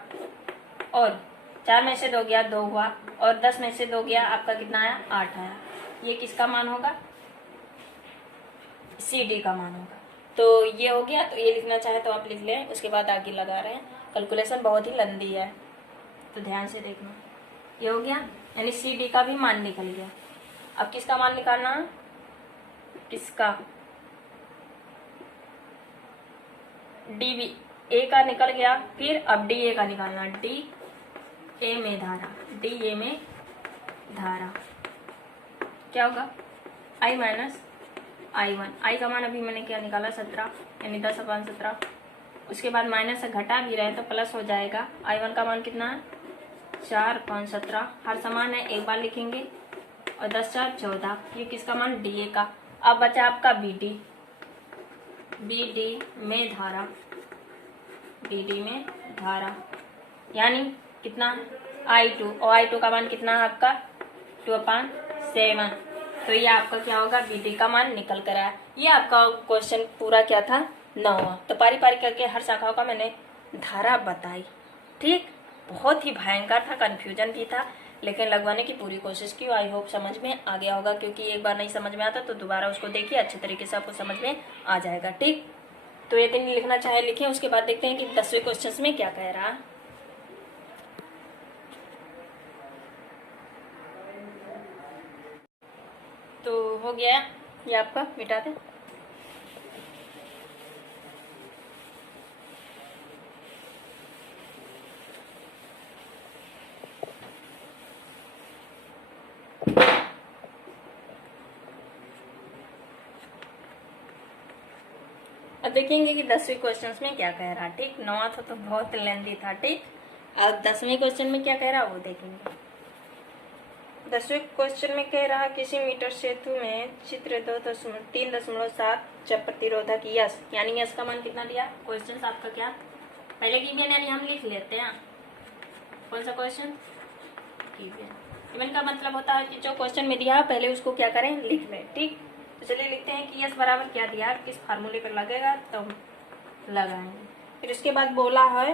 और 4 में से 2 गया, 2 हुआ, और 10 में से 2 गया, आपका कितना आया, 8 आया। ये किसका मान होगा, CD का मान होगा। तो ये हो गया, तो ये लिखना चाहे तो आप लिख लें, उसके बाद आगे लगा रहे हैं, कैलकुलेशन बहुत ही लंबी है तो ध्यान से देखना। ये हो गया, यानी CD का भी मान निकल गया। अब किसका मान निकालना है, किसका, DB, A का निकल गया, फिर अब DA का निकालना, DA में धारा, DA में धारा क्या होगा, I माइनस I1। I का मान अभी मैंने क्या निकाला, 17, यानी 10/17। उसके बाद माइनस से घटा भी रहे तो प्लस हो जाएगा। I1 का मान कितना है, 4/17, हर समान है, एक बार लिखेंगे, और 10 4 14। ये किसका मान, DA का। अब बचा आपका BD, BD में धारा, BD में धारा यानी कितना I2, और I2 का मान कितना है आपका 2/7। तो ये आपका क्या होगा, BD का मान निकल कर आया। ये आपका क्वेश्चन पूरा क्या था 9वां। तो पारी पारी करके हर शाखाओं का मैंने धारा बताई। ठीक, बहुत ही भयंकर था, कंफ्यूजन भी था, लेकिन लगवाने की पूरी कोशिश की। आई होप समझ में आ गया होगा, क्योंकि एक बार नहीं समझ में आता तो दोबारा उसको देखिए, अच्छे तरीके से आपको समझ में आ जाएगा। ठीक, तो ये दिन लिखना चाहे लिखें। उसके बाद देखते हैं कि 10वें क्वेश्चन में क्या कह रहा। तो हो गया ये आपका, मिटा दें। अब देखेंगे कि 10वें क्वेश्चन में क्या कह रहा। ठीक, 9वां था तो बहुत लेंथी था। ठीक, अब 10वें क्वेश्चन में क्या कह रहा वो देखेंगे। 10वें क्वेश्चन में कह रहा किसी मीटर सेतु में चित्र 3.7 जब प्रतिरोधक यस, यानी यस का मान कितना दिया। क्वेश्चन आपका क्या पहले गिवन, यानी हम लिख लेते हैं। कौन सा क्वेश्चन, गिवन का मतलब होता है कि जो क्वेश्चन में दिया पहले उसको क्या करें, लिख लें। ठीक, तो चलिए लिखते हैं कि यस बराबर क्या दिया, किस फार्मूले पर लगेगा तो लगाएंगे। फिर उसके बाद बोला है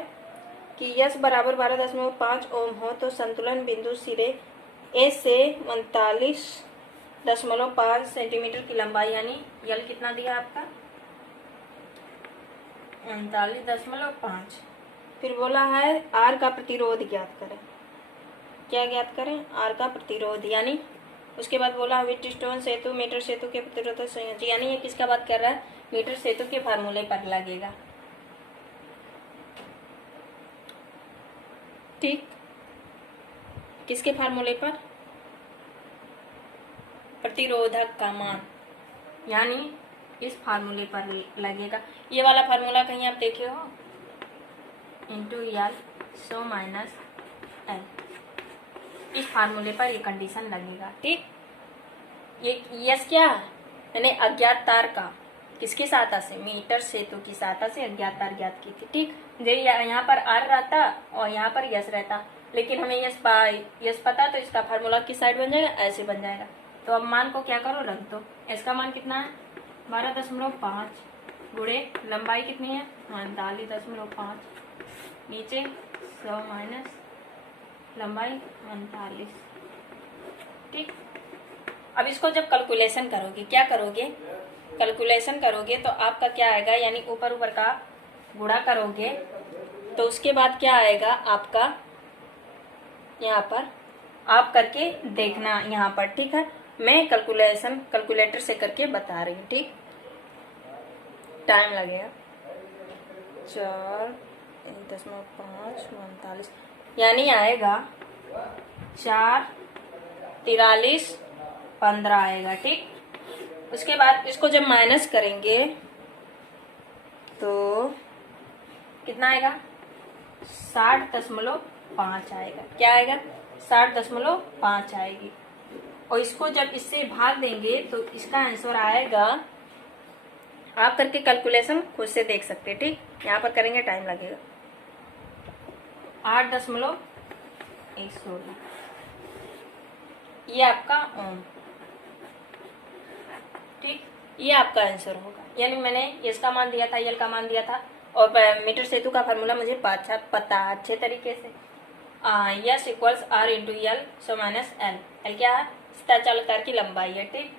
कि यस बराबर 12.5 ओम हो तो संतुलन बिंदु सिरे ए से 39.5 सेंटीमीटर की लंबाई, यानी यल कितना दिया आपका 39.5। फिर बोला है आर का प्रतिरोध ज्ञात करें। क्या ज्ञात करें, आर का प्रतिरोध। यानी उसके बाद बोला व्हीटस्टोन सेतु मीटर सेतु के प्रतिरोध संयोजक, यानी ये किसका बात कर रहा है, मीटर सेतु के फार्मूले पर लगेगा। ठीक, किसके फार्मूले पर, प्रतिरोधक का मान, यानी इस फार्मूले पर लगेगा। ये वाला फार्मूला कहीं आप देखे हो, into L so minus L, इस फार्मूले पर ये कंडीशन लगेगा। ठीक, ये यस क्या मैंने अज्ञात तार का किसकी सहायता से, मीटर सेतु की सहायता से अज्ञात तार ज्ञात की थी। ठीक, यहाँ पर आर रहता और यहाँ पर यस रहता, लेकिन हमें यस पता, तो इसका फार्मूला किस साइड बन जाएगा, ऐसे बन जाएगा। तो अब मान को क्या करो, रख दो। इसका मान कितना है 12.5 गुणे लंबाई कितनी है 39.5, नीचे 100 माइनस लंबाई 39। ठीक, अब इसको जब कैलकुलेशन करोगे, क्या करोगे, कैलकुलेशन करोगे तो आपका क्या आएगा, यानी ऊपर ऊपर का गुणा करोगे तो उसके बाद क्या आएगा आपका, यहाँ पर आप करके देखना यहाँ पर। ठीक है, मैं कैलकुलेटर से करके बता रही हूँ। ठीक, टाइम लगेगा 4.5 यानी आएगा 443.15 आएगा। ठीक, उसके बाद इसको जब माइनस करेंगे तो कितना आएगा 60.5 आएगा। क्या आएगा 60.5 आएगी, और इसको जब इससे भाग देंगे तो इसका आंसर आएगा, आप करके कैलकुलेशन खुद से देख सकते हैं। ठीक, यहाँ पर करेंगे टाइम लगेगा 8.116, ये आपका ओम। ठीक, ये आपका आंसर होगा। यानी मैंने इसका मान दिया था, यल का मान दिया था, और मीटर सेतु का फार्मूला मुझे पता है अच्छे तरीके से। S equals R into L so minus L. L क्या है, चालकतार की लंबाई है। ठीक,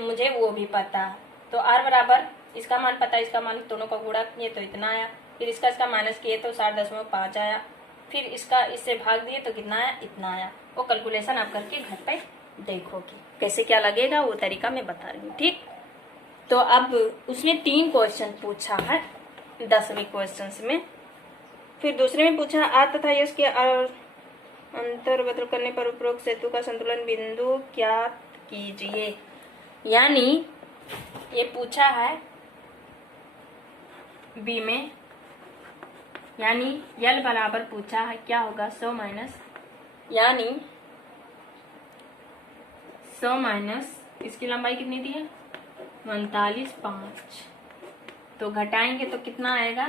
मुझे वो भी पता है। तो आर बराबर इसका मान पता है, इसका मान दोनों का गुणा किए तो इतना आया, फिर इसका माइनस किए तो 60.5 आया, फिर इसका इससे भाग दिए तो कितना आया, इतना आया। वो कैलकुलेशन आप करके घर पे देखोगे कैसे क्या लगेगा, वो तरीका मैं बता रही हूँ। ठीक, तो अब उसने 3 क्वेश्चन पूछा है 10वें क्वेश्चन में। फिर दूसरे में पूछा आर तथा यस के अंतर बदल करने पर उपरोक्त सेतु का संतुलन बिंदु ज्ञात कीजिए। यानी ये पूछा है बी में, यानी यल बराबर पूछा है क्या होगा 100 माइनस, यानी 100 माइनस इसकी लंबाई कितनी दी है 39.5, तो घटाएंगे तो कितना आएगा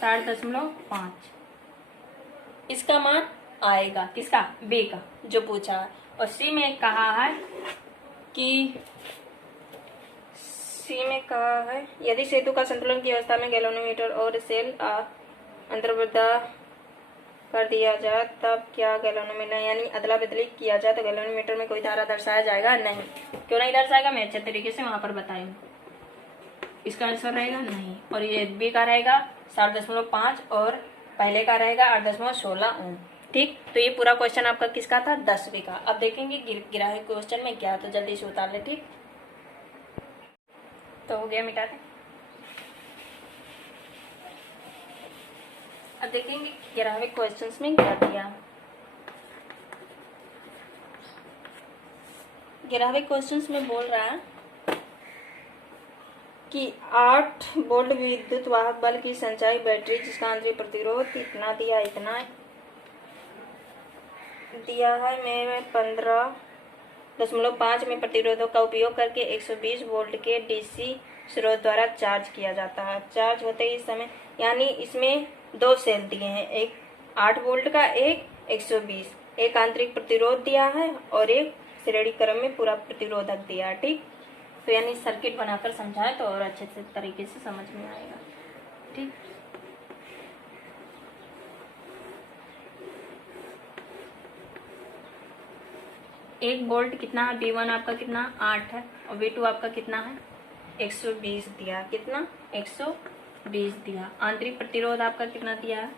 7.5। इसका मान आएगा किसका, बी का जो पूछा है। और सी में कहा है कि यदि सेतु का संतुलन की अवस्था में गैल्वेनोमीटर और सेल अंतर्बद्ध कर दिया जाए तब क्या गैल्वेनोमीटर यानी अदला बदली किया जाए तो गैल्वेनोमीटर में कोई धारा दर्शाया जाएगा? नहीं। क्यों नहीं दर्शाएगा, मैं अच्छे तरीके से वहां पर बताऊंगी। इसका आंसर रहेगा नहीं। और ये बी का रहेगा 7.5 और पहले का रहेगा 8.16 ओम। ठीक, तो ये पूरा क्वेश्चन आपका किसका था, 10वीं का। अब देखेंगे गिरा हुए क्वेश्चन में क्या, तो जल्दी से उतार ले। ठीक, तो हो गया, मिटा दें। अब देखेंगे गिरा हुए क्वेश्चंस में क्या दिया। गिरा हुए क्वेश्चंस में बोल रहा है कि 8 वोल्ट विद्युत वाहक बल की संचायी बैटरी जिसका आंतरिक प्रतिरोध इतना दिया है में 15.5 में प्रतिरोधों का उपयोग करके 120 वोल्ट के डीसी स्रोत द्वारा चार्ज किया जाता है। चार्ज होते ही समय यानी इसमें 2 सेल दिए हैं, एक 8 वोल्ट का, एक 120, एक आंतरिक प्रतिरोध दिया है और एक श्रेणी क्रम में पूरा प्रतिरोधक दिया है। ठीक, तो यानी सर्किट बनाकर समझाए तो और अच्छे से तरीके से समझ में आएगा। ठीक, एक वोल्ट कितना है, V1 आपका कितना 8 है और V2 आपका कितना है 120 दिया। कितना 120 दिया। आंतरिक प्रतिरोध आपका कितना दिया है,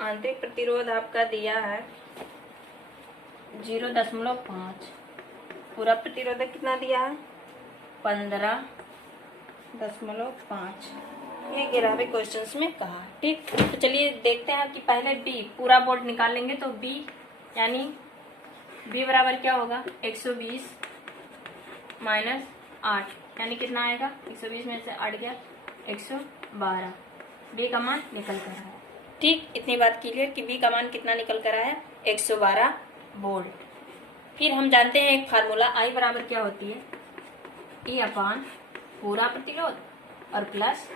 आंतरिक प्रतिरोध आपका दिया है 0.5। पूरा प्रतिरोधक कितना दिया है 15.5। ये गिरा हुए क्वेश्चंस में कहा। ठीक, तो चलिए देखते हैं कि पहले बी पूरा वोल्ट निकाल लेंगे तो बी यानी बी बराबर क्या होगा 120 माइनस 8 यानी कितना आएगा 120 में से 8 गया 112। बी का मान निकल कर आया। ठीक, इतनी बात क्लियर कि बी का मान कितना निकल कर आया 112 वोल्ट। फिर हम जानते हैं एक फार्मूला आई बराबर क्या होती है ई अपान पूरा प्रतिरोध और प्लस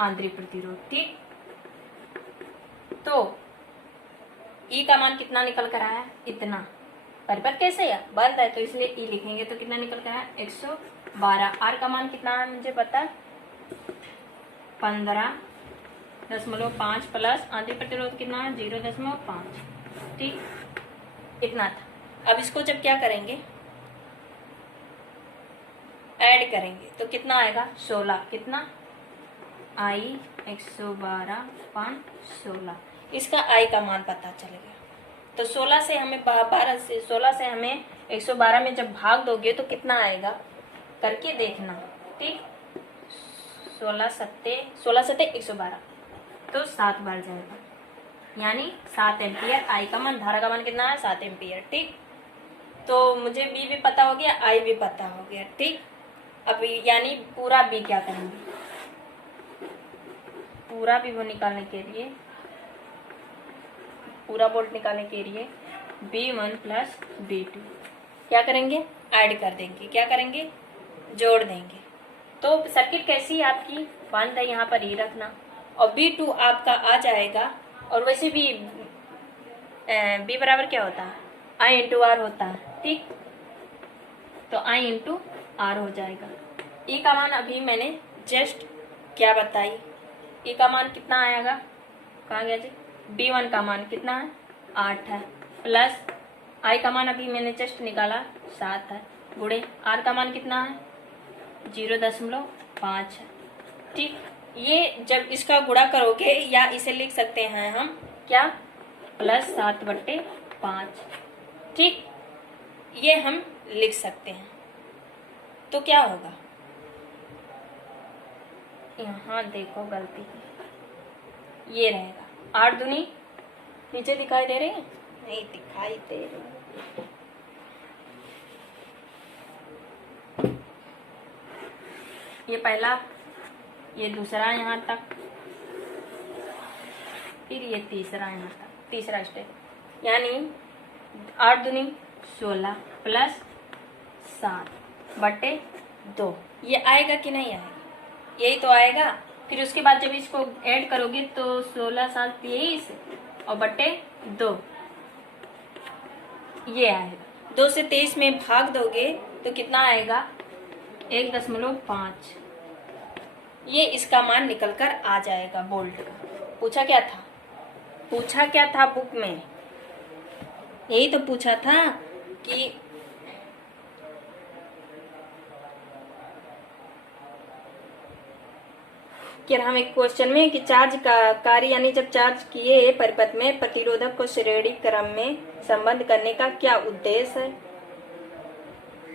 आंतरिक प्रतिरोध। ठीक, तो ई का मान कितना निकल कर आया इतना। परिपथ कैसे है बंद है तो इसलिए ई लिखेंगे तो कितना निकल कर आया 112। आर का मान कितना है मुझे पता है 15.5 प्लस आंतरिक प्रतिरोध कितना है 0.5। ठीक, इतना था। अब इसको जब क्या करेंगे ऐड करेंगे तो कितना आएगा 16। कितना आई 112/16। इसका आई का मान पता चल गया। तो 16 से हमें 16 से हमें 112 में जब भाग दोगे तो कितना आएगा करके देखना। ठीक, 16 सत्ते 112 तो 7 बार जाएगा यानी 7 एम्पियर। आई का मान धारा का मान कितना है 7 एम्पियर। ठीक, तो मुझे बी भी पता हो गया आई भी पता हो गया। ठीक, अब यानी पूरा बी क्या करेंगे, पूरा बी वो निकालने के लिए पूरा वोल्ट निकालने के लिए B1 प्लस B2 क्या करेंगे ऐड कर देंगे। क्या करेंगे जोड़ देंगे। तो सर्किट कैसी है आपकी बंद है, यहाँ पर ही रखना। और B2 आपका आ जाएगा। और वैसे भी B बराबर क्या होता है I इंटू आर होता है। ठीक, तो I इंटू आर हो जाएगा। E का मान अभी मैंने जस्ट क्या बताई, E का मान कितना आएगा कहाँ गया जी B1 का मान कितना है 8 है प्लस I का मान अभी मैंने जस्ट निकाला 7 है गुणे R का मान कितना है 0.5 है। ठीक, ये जब इसका गुणा करोगे या इसे लिख सकते हैं हम क्या +7/5। ठीक, ये हम लिख सकते हैं। तो क्या होगा यहाँ देखो गलती ये रहेगा 8 दूनी नीचे दिखाई दे रही है नहीं दिखाई दे रही। ये पहला ये दूसरा यहाँ तक फिर ये तीसरा यहाँ तक तीसरा स्टेप यानी 8 दूनी 16 प्लस 7/2 ये आएगा कि नहीं आएगा यही तो आएगा। फिर उसके बाद जब इसको ऐड करोगे तो 16 साल 23 और बट्टे 2 ये आएगा। 2 से 23 में भाग दोगे तो कितना आएगा 1.5। ये इसका मान निकल कर आ जाएगा बोल्ट का। पूछा क्या था बुक में, यही तो पूछा था कि हम एक क्वेश्चन में कि चार्ज का कार्य यानी जब चार्ज किए परिपथ में प्रतिरोधक को श्रेणी क्रम में संबद्ध करने का क्या उद्देश्य है,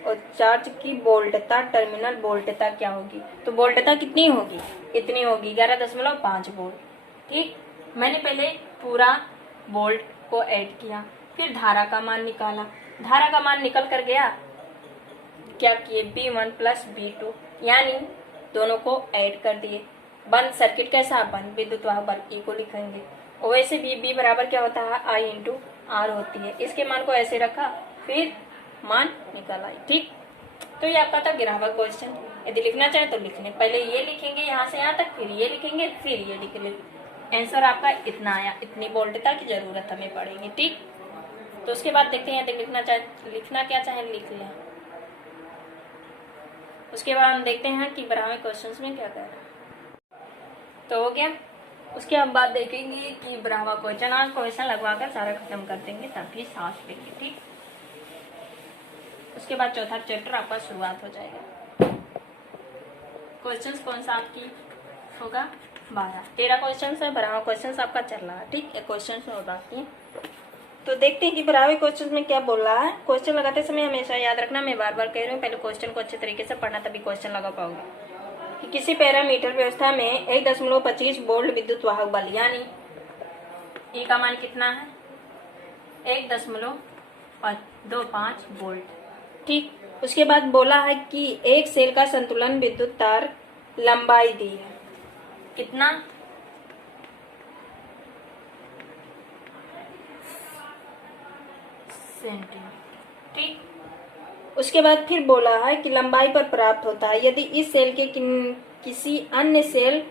और चार्ज की वोल्टता टर्मिनल वोल्टता क्या होगी। तो वोल्टता कितनी होगी, इतनी होगी 11.5 वोल्ट। ठीक, मैंने पहले पूरा वोल्ट को ऐड किया, फिर धारा का मान निकाला। धारा का मान निकल कर गया, क्या किए B1 प्लस B2 यानी दोनों को ऐड कर दिए। बंद सर्किट कैसा, बंद विद्युत वाहक बल E को लिखेंगे। और वैसे भी B बराबर क्या होता है I इंटू R होती है। इसके मान को ऐसे रखा, फिर मान निकल आई। ठीक, तो ये आपका था गिरा हुआ क्वेश्चन। यदि लिखना चाहे तो लिख लें, पहले ये लिखेंगे यहाँ से यहाँ तक, फिर ये लिखेंगे, फिर ये लिख लें। आंसर आपका इतना आया, इतनी वोल्टता की जरूरत हमें पड़ेगी। ठीक, तो उसके बाद देखते हैं यदि लिखना क्या चाहे लिख लें। उसके बाद हम देखते हैं कि बढ़ावे क्वेश्चंस में क्या कह रहा है। तो हो गया, उसके बाद देखेंगे कि बढ़ावा क्वेश्चन, आज क्वेश्चन लगवा कर सारा खत्म कर देंगे ताकि सांस लेंगे। ठीक, उसके बाद चौथा चैप्टर आपका शुरुआत हो जाएगा। क्वेश्चंस कौन सा आपकी होगा 13 क्वेश्चन है। बढ़ावा क्वेश्चन आपका चल रहा है। ठीक, एक क्वेश्चन और बाकी है, तो देखते हैं कि बढ़ावे क्वेश्चन में क्या बोल रहा है। क्वेश्चन लगाते समय हमेशा याद रखना, मैं बार बार कह रही हूँ, पहले क्वेश्चन को अच्छे तरीके से पढ़ना तभी क्वेश्चन लगा पाओगे। कि किसी पैरामीटर व्यवस्था में 1.25 वोल्ट विद्युत वाहक बल यानी E का मान कितना है 1.25 वोल्ट। ठीक, उसके बाद बोला है कि एक सेल का संतुलन विद्युत तार लंबाई दी है, कितना सेंटीमीटर। ठीक, उसके बाद फिर बोला है कि लंबाई पर प्राप्त होता है यदि इस सेल के किसी अन्य सेल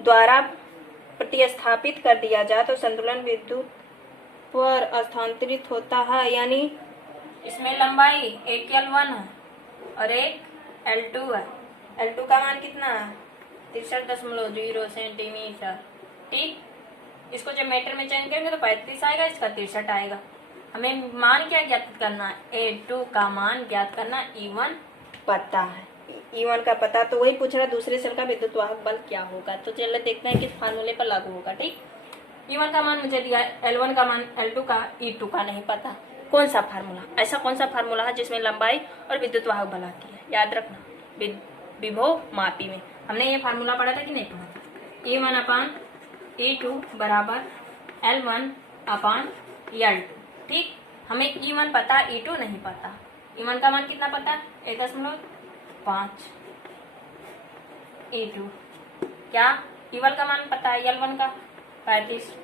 द्वारा प्रतिस्थापित कर दिया जाए तो संतुलन विद्युत पर स्थानांतरित होता है। यानी इसमें लंबाई एक L1 है और एक L2 है। L2 का मान कितना है 63.0 सेंटीमीटर। ठीक, इसको जब मीटर में चेंज करेंगे तो 35 आएगा, इसका 63 आएगा। हमें मान क्या ज्ञात करना है A2 का मान ज्ञात करना, E1 पता है, E1 का पता, तो वही पूछ रहा दूसरे सेल का विद्युत वाहक बल क्या होगा। तो चलिए देखते हैं किस फार्मूले पर लागू होगा। ठीक, E1 का मान मुझे दिया, L1 का मान, L2 का, E2 का नहीं पता। कौन सा फार्मूला, ऐसा कौन सा फार्मूला है जिसमें लंबाई और विद्युत वाहक बल आती है। याद रखना विभव मापी में हमने ये फार्मूला पढ़ा था कि नहीं पढ़ा था। E1 अपान E2 बराबर L1 अपान L2। ठीक, हमें E1 पता, E2 नहीं पता। E1 का मान कितना पता है 1.5। E2 क्या, E1 का मान पता है L1 का 35,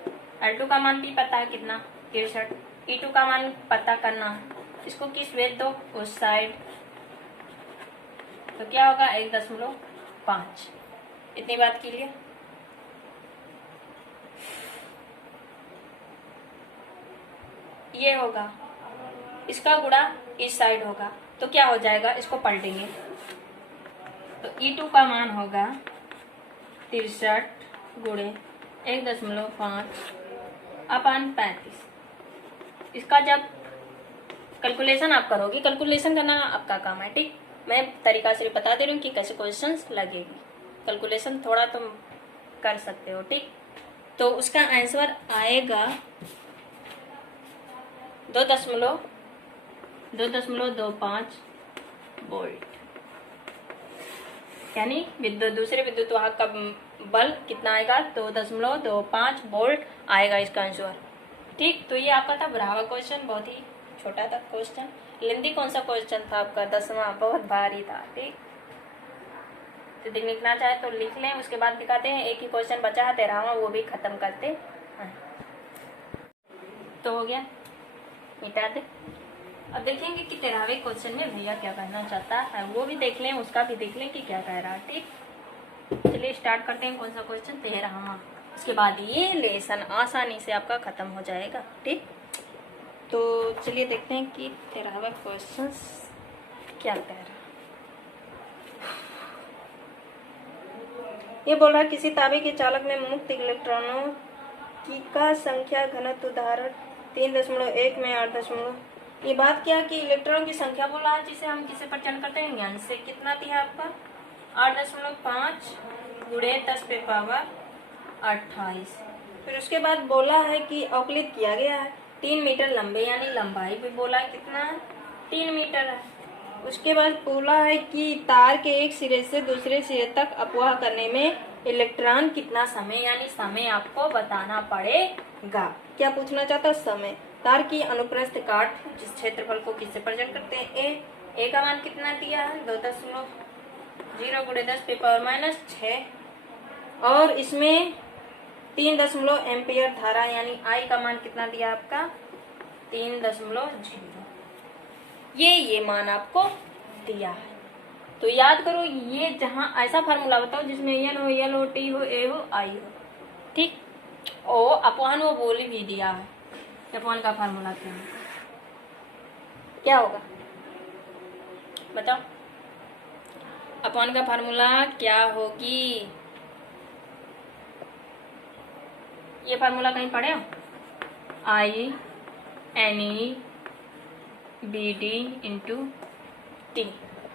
L2 का मान भी पता है कितना 63, E2 का मान पता करना है। इसको किस वेद दो, उस साइड, तो क्या होगा 1.5। इतनी बात के लिए ये होगा, इसका गुणा इस साइड होगा तो क्या हो जाएगा, इसको पलटेंगे तो E2 का मान होगा 63 गुणे 1.5 अपान 35। इसका जब कैलकुलेशन आप करोगे, कैलकुलेशन करना आपका काम है। ठीक, मैं तरीका से बता दे रही हूँ कि कैसे क्वेश्चंस लगेगी, कैलकुलेशन थोड़ा तुम कर सकते हो। ठीक, तो उसका आंसर आएगा 2.25 वोल्ट, यानी दूसरे विद्युत वाहक का बल कितना आएगा 2.25 वोल्ट आएगा इसका आंसर। ठीक, तो ये आपका था बढ़ावा क्वेश्चन, बहुत ही छोटा था क्वेश्चन। लेंदी कौन सा क्वेश्चन था आपका 10वां, बहुत भारी था। ठीक, तो लिखना चाहे तो लिख लें, उसके बाद दिखाते हैं। एक ही क्वेश्चन बचा है 13वां, वो भी खत्म करते हैं। तो हो गया, मिटा दे। अब देखेंगे कि 13वें क्वेश्चन में भैया क्या कहना चाहता है, वो भी देख लें, उसका भी देख लें कि क्या कह रहा है। ठीक, चलिए स्टार्ट करते हैं। कौन सा क्वेश्चन? 13वां। उसके बाद ये लेसन आसानी से आपका खत्म हो जाएगा। ठीक, तो चलिए देखते हैं कि 13वां क्वेश्चन क्या कह रहा है। ये बोल रहा है किसी ताबे के चालक में मुक्त इलेक्ट्रॉनों की का संख्या घनत्व उदाहरण 3.1 में 8. ये बात क्या कि इलेक्ट्रॉन की संख्या बोला है जिसे हम किसे प्रचंड करते हैं ज्ञान से। कितना दिया आपका? 8.5 गुणे 10⁻28। फिर उसके बाद बोला है कि अवकलित किया गया है 3 मीटर लंबे, यानी लंबाई भी बोला है कितना? 3 मीटर है। उसके बाद बोला है कि तार के एक सिरे से दूसरे सिरे तक अपवाह करने में इलेक्ट्रॉन कितना समय, यानी समय आपको बताना पड़ेगा। क्या पूछना चाहता? समय। तार की अनुप्रस्थ काट जिस क्षेत्रफल को किससे प्रकट करते हैं? ए का मान कितना दिया है? 2.0 गुणे 10⁻⁻6। और इसमें 3 एम्पियर धारा, यानी आई का मान कितना दिया आपका? 3.0। ये मान आपको दिया है। तो याद करो, ये जहां ऐसा फार्मूला बताओ जिसमें एन हो, एल हो, टी हो, ए हो, आई हो। ठीक, ओ अपॉन वो बोल भी दिया है। अपॉन का फार्मूला क्या होगा बताओ? अपॉन का फार्मूला क्या होगी? ये फार्मूला कहीं पढ़े हो? I N E B D into T.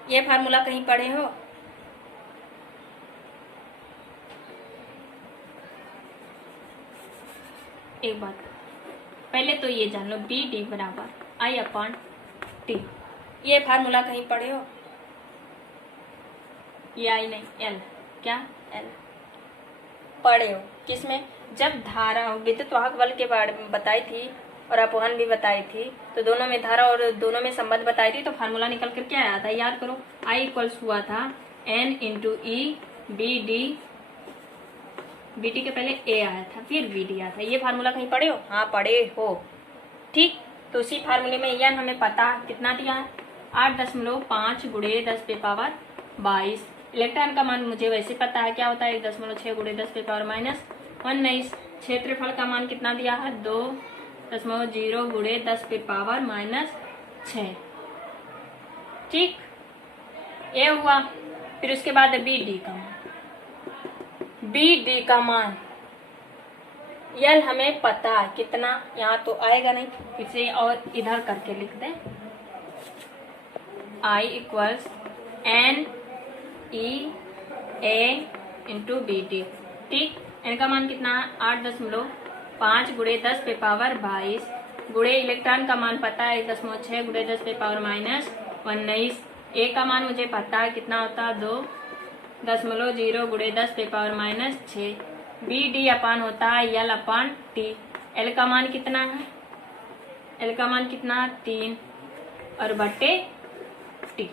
ये फार्मूला कहीं पढ़े हो? एक बात पहले तो ये जान लो, बी डी बराबर आई अपॉन टी। ये फार्मूला कहीं पढ़े हो? ये आई नहीं, एल। क्या? एल पढ़े हो? किसमें? जब धारा विद्युत वाहक बल के बारे में बताई थी और अपवहन भी बताई थी, तो दोनों में धारा और दोनों में संबंध बताई थी, तो फार्मूला निकल कर क्या आया था? याद करो, आई इक्वल्स हुआ था N into E B D. B T के पहले ए आया था, फिर बी डी आया था। ये फार्मूला कहीं पढ़े हो? हाँ पढ़े हो। ठीक, तो उसी फार्मूले में एन हमें पता कितना दिया है? 8.5 गुणे 10⁻22। इलेक्ट्रॉन का मान मुझे वैसे पता है, क्या होता है? 1.6 गुणे 10⁻⁻19। क्षेत्रफल का मान कितना दिया है? 2.0 गुणे 10⁻⁻6। ठीक, ये हुआ। फिर उसके बाद बी डी का मान। बी डी का मान यल हमें पता है कितना, यहाँ तो आएगा नहीं, इसे और इधर करके लिख दें। I equals N E A into B D. ठीक, एन का मान कितना है? 8.5 गुणे 10⁻22 गुणे इलेक्ट्रॉन का मान पता है 1.6 गुणे 10⁻⁻19। ए का मान मुझे पता है कितना होता है? 2.0 गुणे 10⁻⁻6। बी डी अपान होता है एल अपान टी। एल का मान कितना है? एल का मान कितना? 3 और बटे टी।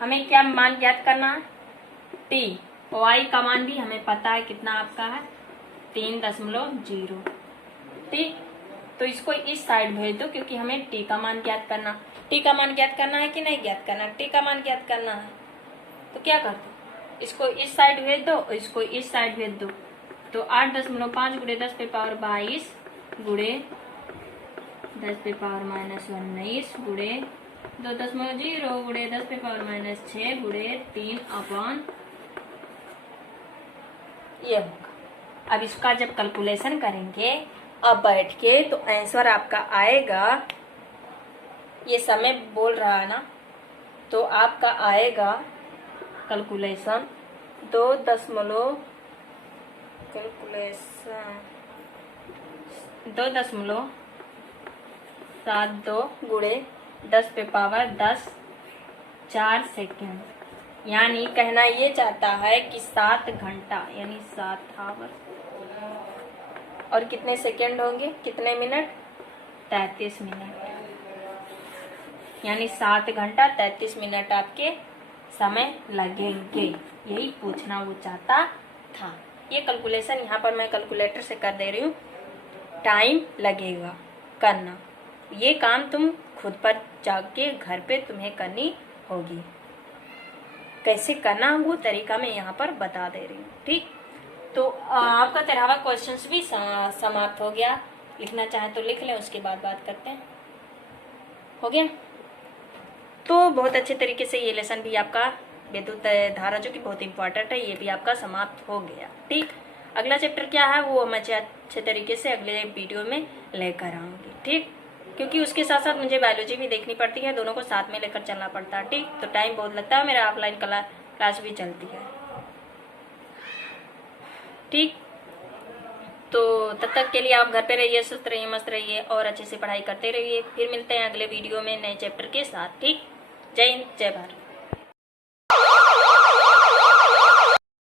हमें क्या मान ज्ञात करना है? टी। वाई का मान भी हमें पता है कितना आपका है? 3.0। ठीक, तो इसको इस साइड भेज दो क्योंकि हमें टी का मान ज्ञात करना। टी का मान ज्ञात करना है कि नहीं ज्ञात करना? टी का मान ज्ञात करना है, तो क्या कर दो? इसको इस साइड भेज दो, इसको इस साइड भेज दो। तो 8.5 गुणे 10⁻22 गुणे 10⁻⁻19 गुणे 2.0 गुणे 10⁻⁻6 गुणे 3 अपान ये होगा। अब इसका जब कैलकुलेशन करेंगे अब बैठ के, तो आंसर आपका आएगा, ये समय बोल रहा है ना, तो आपका आएगा कैलकुलेशन 2.72 गुणे 10⁻10 4 सेकेंड। यानी कहना ये चाहता है कि 7 घंटा यानी 7 आवर। और कितने सेकेंड होंगे? कितने मिनट? 33 मिनट। यानी 7 घंटा 33 मिनट आपके समय लगेंगे। यही पूछना वो चाहता था। ये कैलकुलेशन यहाँ पर मैं कैलकुलेटर से कर दे रही हूँ। टाइम लगेगा करना, ये काम तुम खुद पर जाके घर पे तुम्हें करनी होगी। कैसे करना वो तरीका मैं यहाँ पर बता दे रही हूँ। ठीक, तो आपका 13वां क्वेश्चन भी समाप्त हो गया। लिखना चाहे तो लिख लें, उसके बाद बात करते हैं। हो गया, तो बहुत अच्छे तरीके से ये लेसन भी आपका विद्युत धारा जो कि बहुत इंपॉर्टेंट है, ये भी आपका समाप्त हो गया। ठीक, अगला चैप्टर क्या है वो मैं अच्छे तरीके से अगले वीडियो में लेकर आऊंगी। ठीक, क्योंकि उसके साथ साथ मुझे बायोलॉजी भी देखनी पड़ती है, दोनों को साथ में लेकर चलना पड़ता है। ठीक, तो टाइम बहुत लगता है, मेरा ऑफलाइन क्लास भी चलती है। ठीक, तो तब तक के लिए आप घर पे रहिए, सुस्त रहिए, मस्त रहिए और अच्छे से पढ़ाई करते रहिए। फिर मिलते हैं अगले वीडियो में नए चैप्टर के साथ। ठीक, जय हिंद, जय भारत।